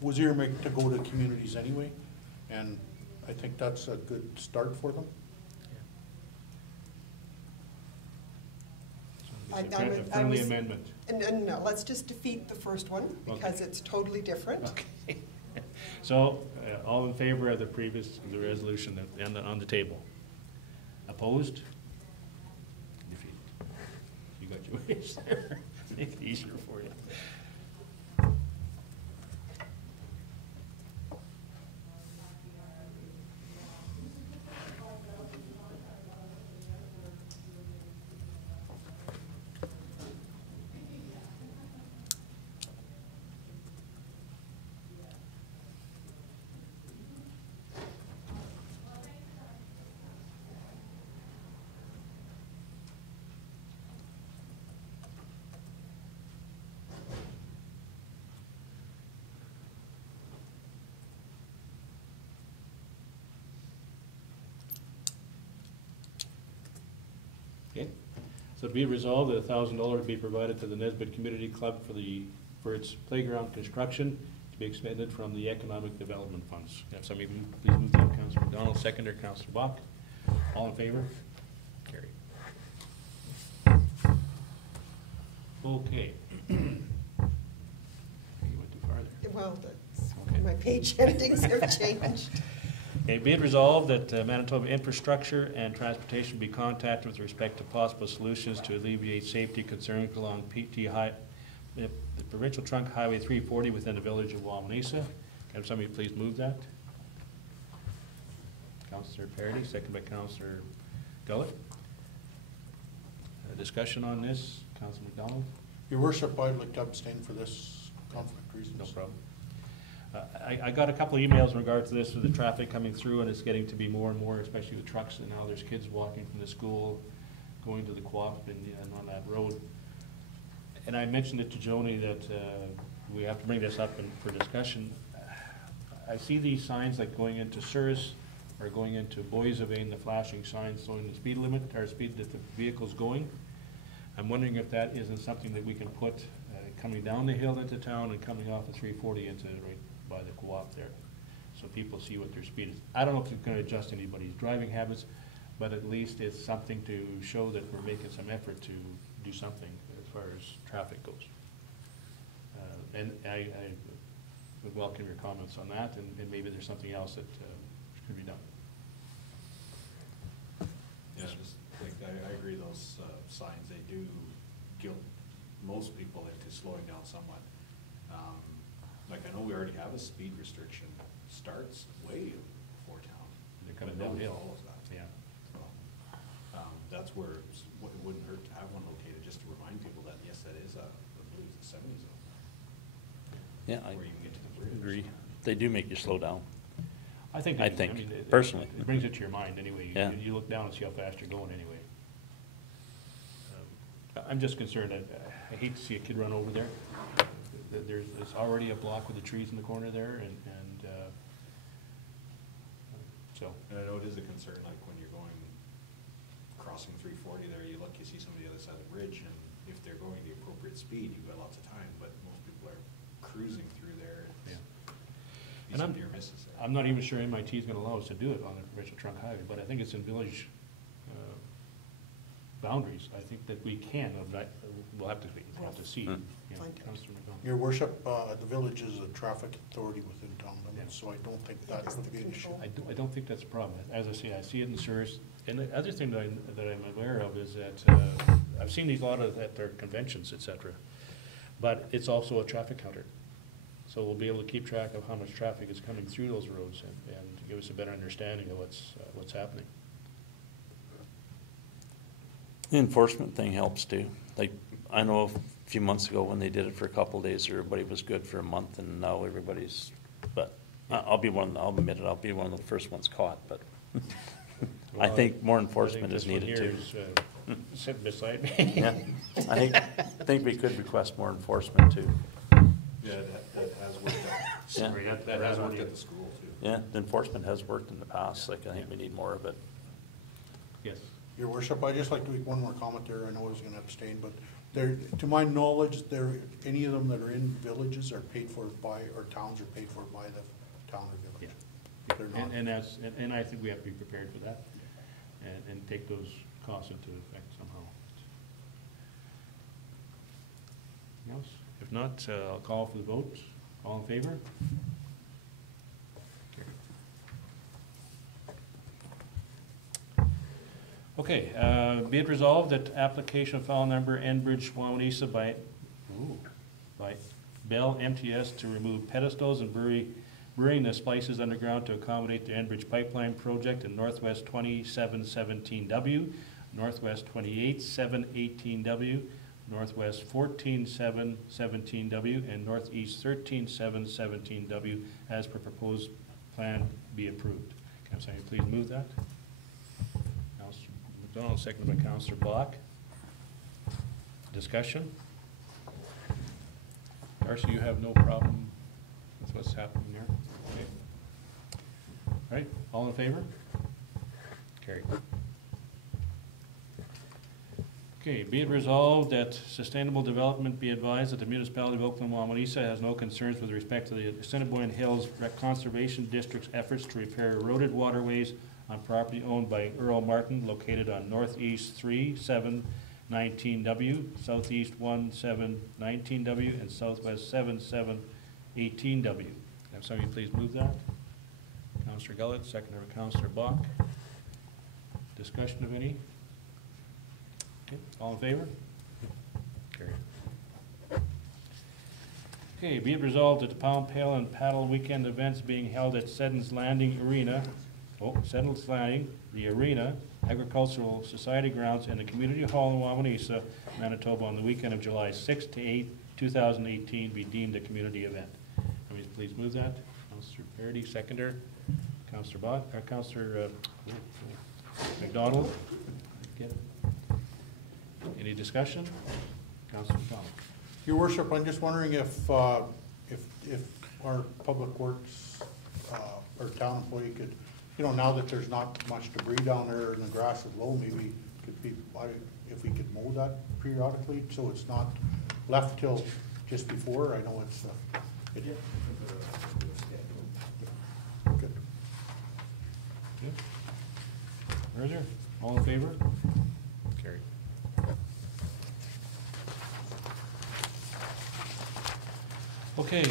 was earmarked to go to communities anyway, and I think that's a good start for them. It's a friendly amendment. No, let's just defeat the first one, because it's totally different. Okay. So, all in favor of the the resolution on the table? Opposed? Defeated. You got your wish there. Make it easier for you. Okay. So be it resolved that $1,000 be provided to the Nesbitt Community Club for its playground construction to be expended from the Economic Development Funds. Have somebody please move that. Councillor McDonald, seconder, Councillor Bach. All in favor? Carried. Okay. You went too far there. Well, that's, Okay. my page endings have changed. Okay, be it resolved that Manitoba Infrastructure and Transportation be contacted with respect to possible solutions to alleviate safety concerns along the provincial trunk Highway 340 within the village of Wawanesa. Can somebody please move that? Councillor Parity, second by Councillor Gullett. Discussion on this, Councillor McDonald? Your worship, I'd like to abstain for this conflict reasons. No problem. I got a couple of emails in regard to this with the traffic coming through, and it's getting to be more and more, especially with trucks, and now there's kids walking from the school, going to the co-op and on that road. And I mentioned it to Joni that we have to bring this up for discussion. I see these signs like going into Souris or going into Boisavane, the flashing signs showing the speed limit, or speed that the vehicle's going. I'm wondering if that isn't something that we can put coming down the hill into town and coming off of 340 into right by the co-op there, so people see what their speed is. I don't know if it's going to adjust anybody's driving habits, but at least it's something to show that we're making some effort to do something as far as traffic goes. And I would welcome your comments on that, and maybe there's something else that could be done. Yeah, just like, I agree, those signs, they do guilt most people into slowing down somewhat. Like, I know we already have a speed restriction, starts way before town. They're coming But nobody downhill. follows that. Yeah. So, that's where it wouldn't hurt to have one located, just to remind people that, yes, that is I believe it's a 70 zone. Yeah, Where you can get to the bridge. agree. They do make you slow down. I think, personally. it brings it to your mind anyway. Yeah. You look down and see how fast you're going anyway. I'm just concerned, I hate to see a kid run over there. There's already a block with the trees in the corner there, and so. And I know it is a concern, like when you're going, crossing 340 there, you look, you see somebody on the other side of the bridge, and if they're going the appropriate speed, you've got lots of time, but most people are cruising through there. Yeah. These And are near misses there. I'm not even sure MIT is gonna allow us to do it on the provincial trunk highway, but I think it's in village boundaries. I think that we can, we'll have to see. Hmm. Yeah, Find out. Councillor McDonald. Your worship, the village is a traffic authority within town limits, so I don't think that It's the would be an issue. control. I don't think that's a problem. As I say, I see it in Souris. And the other thing that I'm aware of is that, I've seen these a lot at their conventions, et cetera. But it's also a traffic counter. So we'll be able to keep track of how much traffic is coming through those roads and give us a better understanding of what's happening. The enforcement thing helps too. Like, I know a few months ago when they did it for a couple of days, everybody was good for a month, and now everybody's, but I'll admit it, I'll be one of the first ones caught, but I think more enforcement is needed too. Sitting beside me. Yeah, I think we could request more enforcement too. Yeah, that has worked out. Yeah. Sorry, That has worked at the school too. Yeah, the enforcement has worked in the past, like, I think we need more of it. Yes. Your worship, I'd just like to make one more comment there. I know I was gonna abstain, but there, to my knowledge, any of them that are in villages are paid for by, or towns are paid for by the town or village. They're not. And I think we have to be prepared for that and take those costs into effect somehow. Anything else? If not, I'll call for the vote. All in favor? Okay, be it resolved that application file number Enbridge-Wawanesa by Bell MTS to remove pedestals and burying the splices underground to accommodate the Enbridge pipeline project in Northwest 2717W, Northwest 28718W, Northwest 14717W, and Northeast 13717W as per proposed plan be approved. Can somebody please move that? Councillor McDonald, seconded by Councillor Bach. Discussion? Darcy, you have no problem with what's happening there? Okay. All right, all in favor? Carried. Okay, be it resolved that sustainable development be advised that the municipality of Oakland-Wawanesa has no concerns with respect to the Assiniboine Hills Conservation District's efforts to repair eroded waterways on property owned by Earl Martin located on northeast 3719W, southeast 1719W, and southwest 7718W. Have somebody please move that? Councillor Gullett, seconded by Councillor Bach. Discussion of any? Okay, all in favor? Carried. Okay, be it resolved that the Pound Pail and Paddle Weekend events being held at Seddon's Landing Arena, Seddon's Landing, the Arena, Agricultural Society grounds, and the Community Hall in Wawanesa, Manitoba, on the weekend of July 6th to 8th, 2018, be deemed a community event. Let me please move that. Councillor Parity, seconder. Councillor Bott, Councillor McDonald. Get it. Any discussion? Councillor McDonald. Your worship, I'm just wondering if our public works, or town employee could, now that there's not much debris down there and the grass is low, maybe could be, if we could mow that periodically, so it's not left till just before. I know it's, Yeah. Good. Good. Further? All in favor? Carried. Okay,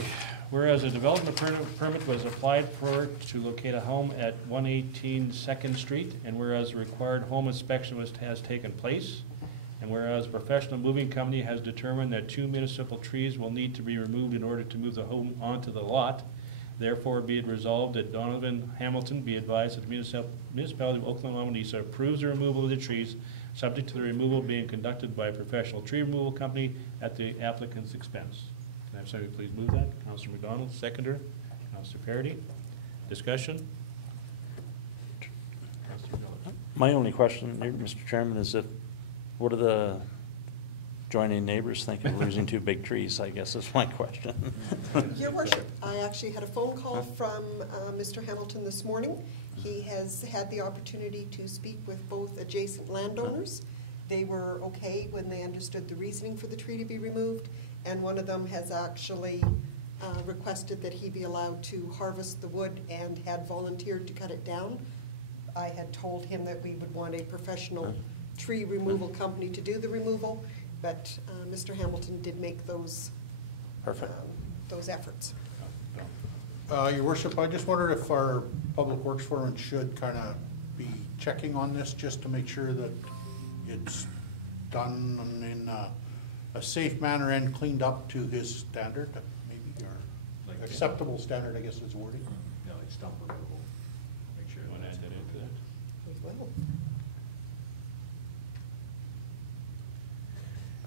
whereas a development permit was applied for to locate a home at 118 2nd Street, and whereas a required home inspection has taken place, and whereas a professional moving company has determined that 2 municipal trees will need to be removed in order to move the home onto the lot, therefore be it resolved that Donovan Hamilton be advised that the municipality of Oakland-Wawanesa approves the removal of the trees, subject to the removal being conducted by a professional tree removal company at the applicant's expense. Can I have somebody please move that? Councillor McDonald, seconder. Councillor Parity. Discussion? Councillor Miller. My only question, Mr. Chairman, is what are the joining neighbors think of losing 2 big trees, I guess is my question. Your worship, I actually had a phone call from Mr. Hamilton this morning. He has had the opportunity to speak with both adjacent landowners. They were okay when they understood the reasoning for the tree to be removed, and one of them has actually requested that he be allowed to harvest the wood and had volunteered to cut it down. I had told him that we would want a professional tree removal company to do the removal, but Mr. Hamilton did make those efforts. Your worship, I just wondered if our public works foreman should kind of be checking on this just to make sure that it's done in a safe manner and cleaned up to his standard, maybe, or Like, acceptable standard, I guess is the wording. No, like stump removal. Make sure. You want to add that into that? We will.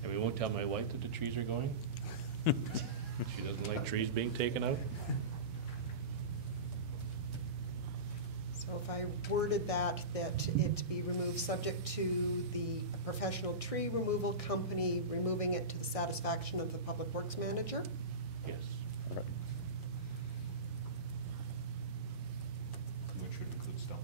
And we won't tell my wife that the trees are going? She doesn't like trees being taken out? So if I worded that it be removed subject to the professional tree removal company removing it to the satisfaction of the public works manager? Yes. Which would include stump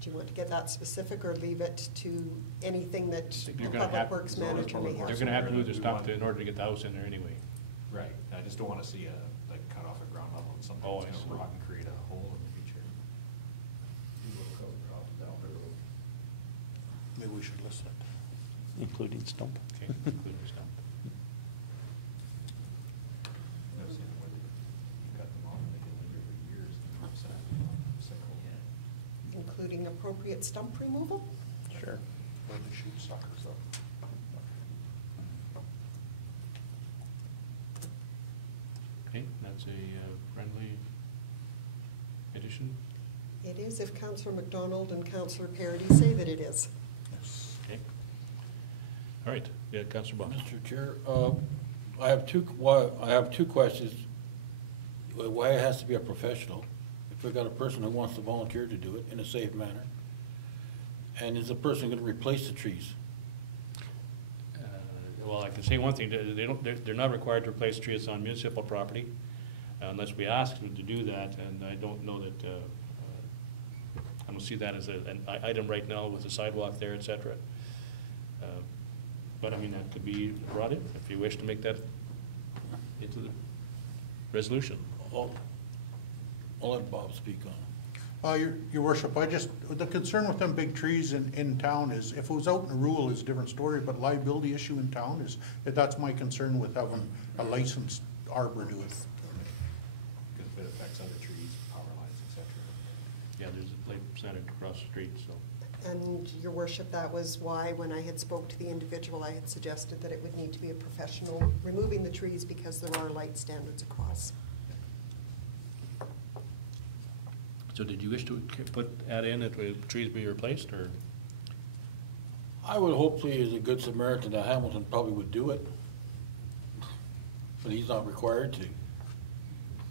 Do you want to get that specific or leave it to anything that the You're gonna public have- works as long as manager may public have? They're gonna have to move the stump in order to get the house in there anyway. removal. Right, I just don't wanna see cut off at ground level and something Oh, that's I see. gonna rot and create a hole in the future. Maybe we should list it. Including stump. Okay, including the stump. I've seen it where they cut them off and they can linger for years and upset, sickle. Including appropriate stump removal? Sure. Or they shoot suckers up. Okay, that's a friendly addition. It is if Councillor McDonald and Councillor Parity say that it is. Yes. Okay. All right, yeah, Councillor Bond. Mr. Chair, I have two questions. Why it has to be a professional? If we've got a person who wants to volunteer to do it in a safe manner? And is the person gonna replace the trees? Well, I can say one thing, they're not required to replace trees on municipal property unless we ask them to do that, and I don't know that, don't see that as an item right now with the sidewalk there, et cetera. But I mean, that could be brought in if you wish to make that into the resolution. I'll let Bob speak on it. Your worship, the concern with them big trees in town is, if it was out in the rural, is a different story, but liability issue in town is, that's my concern with having a licensed arbor do it. Because it affects other trees, power lines, et cetera. Yeah, there's a lake centered across the street, so. And your worship, that was why when I had spoke to the individual, I had suggested that it would need to be a professional removing the trees because there are light standards across. So did you wish to add in that the trees be replaced, or? I would hopefully, as a good Samaritan, that Hamilton probably would do it, but he's not required to.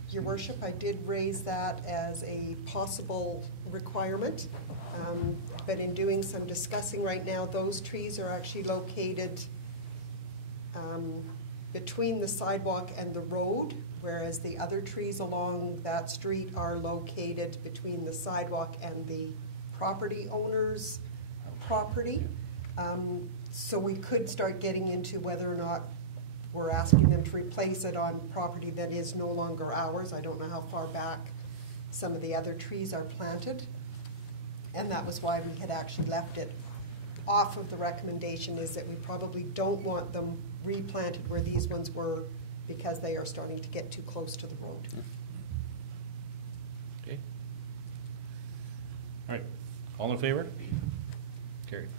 Your worship, I did raise that as a possible requirement, but in doing some discussing right now, those trees are actually located between the sidewalk and the road, whereas the other trees along that street are located between the sidewalk and the property owner's property. So we could start getting into whether or not we're asking them to replace it on property that is no longer ours. I don't know how far back some of the other trees are planted. And that was why we had actually left it off of the recommendation, is that we probably don't want them replanted where these ones were because they are starting to get too close to the road. Okay. All right, all in favor? Carried.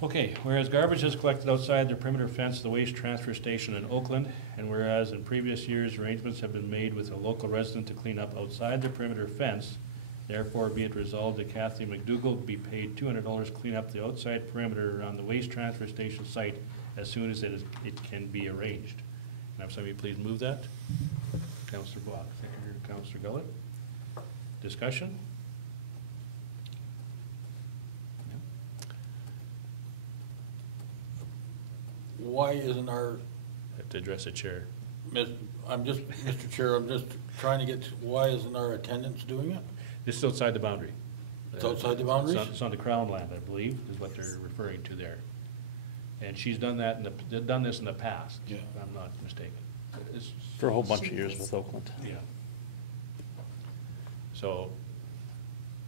Okay, whereas garbage is collected outside the perimeter fence of the waste transfer station in Oakland, and whereas in previous years arrangements have been made with a local resident to clean up outside the perimeter fence, therefore be it resolved that Kathy McDougall be paid $200 to clean up the outside perimeter around the waste transfer station site as soon as it can be arranged. Can I have somebody please move that? Councillor Block, seconder, Councillor Gullett. Discussion? Why isn't our, Have to address the chair. Mr. Chair, I'm just trying to get, why isn't our attendance doing it? This is outside the boundary. It's outside the boundaries? It's on the Crown land, I believe, is what they're referring to there. And she's done that, done this in the past, Yeah. if I'm not mistaken. It's- For a whole bunch of years with Oakland. Yeah. So,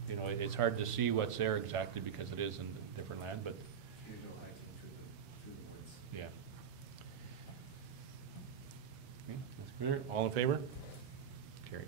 you know, it's hard to see what's there exactly because it is in different land, but You know, hiking through the woods. yeah. Okay, that's clear. All in favor? Carried.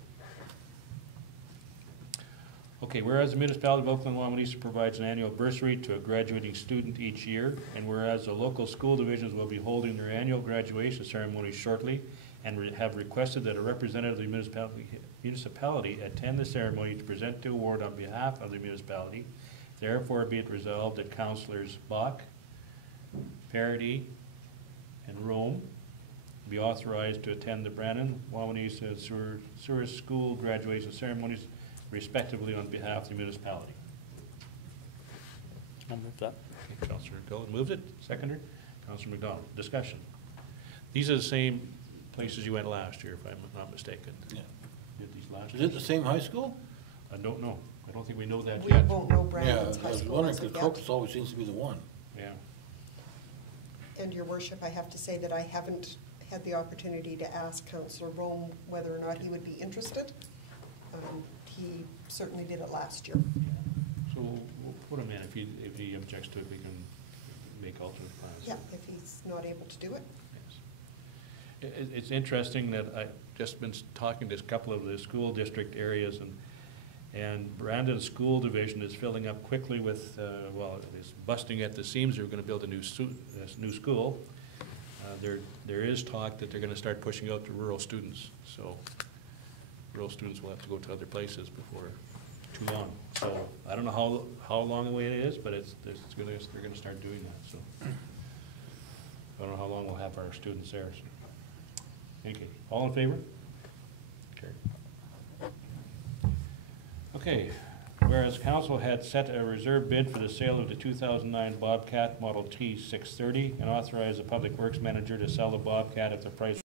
Okay, whereas the municipality of Oakland-Wawanesa provides an annual bursary to a graduating student each year, and whereas the local school divisions will be holding their annual graduation ceremony shortly, and have requested that a representative of the municipality attend the ceremony to present the award on behalf of the municipality, therefore be it resolved that Councillors Bach, Parity, and Rome be authorized to attend the Brandon-Wawanesa Sewer School graduation ceremonies respectively on behalf of the municipality. I'll move that. Okay, Councillor Gullett moved it, seconder. Councillor McDonald, discussion. These are the same places you went last year, if I'm not mistaken. Yeah. Did these last Is year? it the same high school? I don't know. I don't think we know that We yet. won't know Yeah, Brandon's I high was school wondering, as because of yet. Crocus always seems to be the one. Yeah. And your worship, I have to say that I haven't had the opportunity to ask Councillor Rome whether or not he would be interested. He certainly did it last year. So we'll put him in. If he objects to it, we can make alternate plans. Yeah, if he's not able to do it. Yes. It's interesting that I've just been talking to a couple of the school district areas, and Brandon School Division is filling up quickly with, well, it's busting at the seams. They're going to build a new school. There is talk that they're going to start pushing out to rural students. So rural students will have to go to other places before too long. So I don't know how long away it is, but they're going to start doing that. So I don't know how long we'll have our students there. So. Okay, all in favor? Carried. Okay, whereas council had set a reserve bid for the sale of the 2009 Bobcat Model T 630 and authorized the public works manager to sell the Bobcat at the price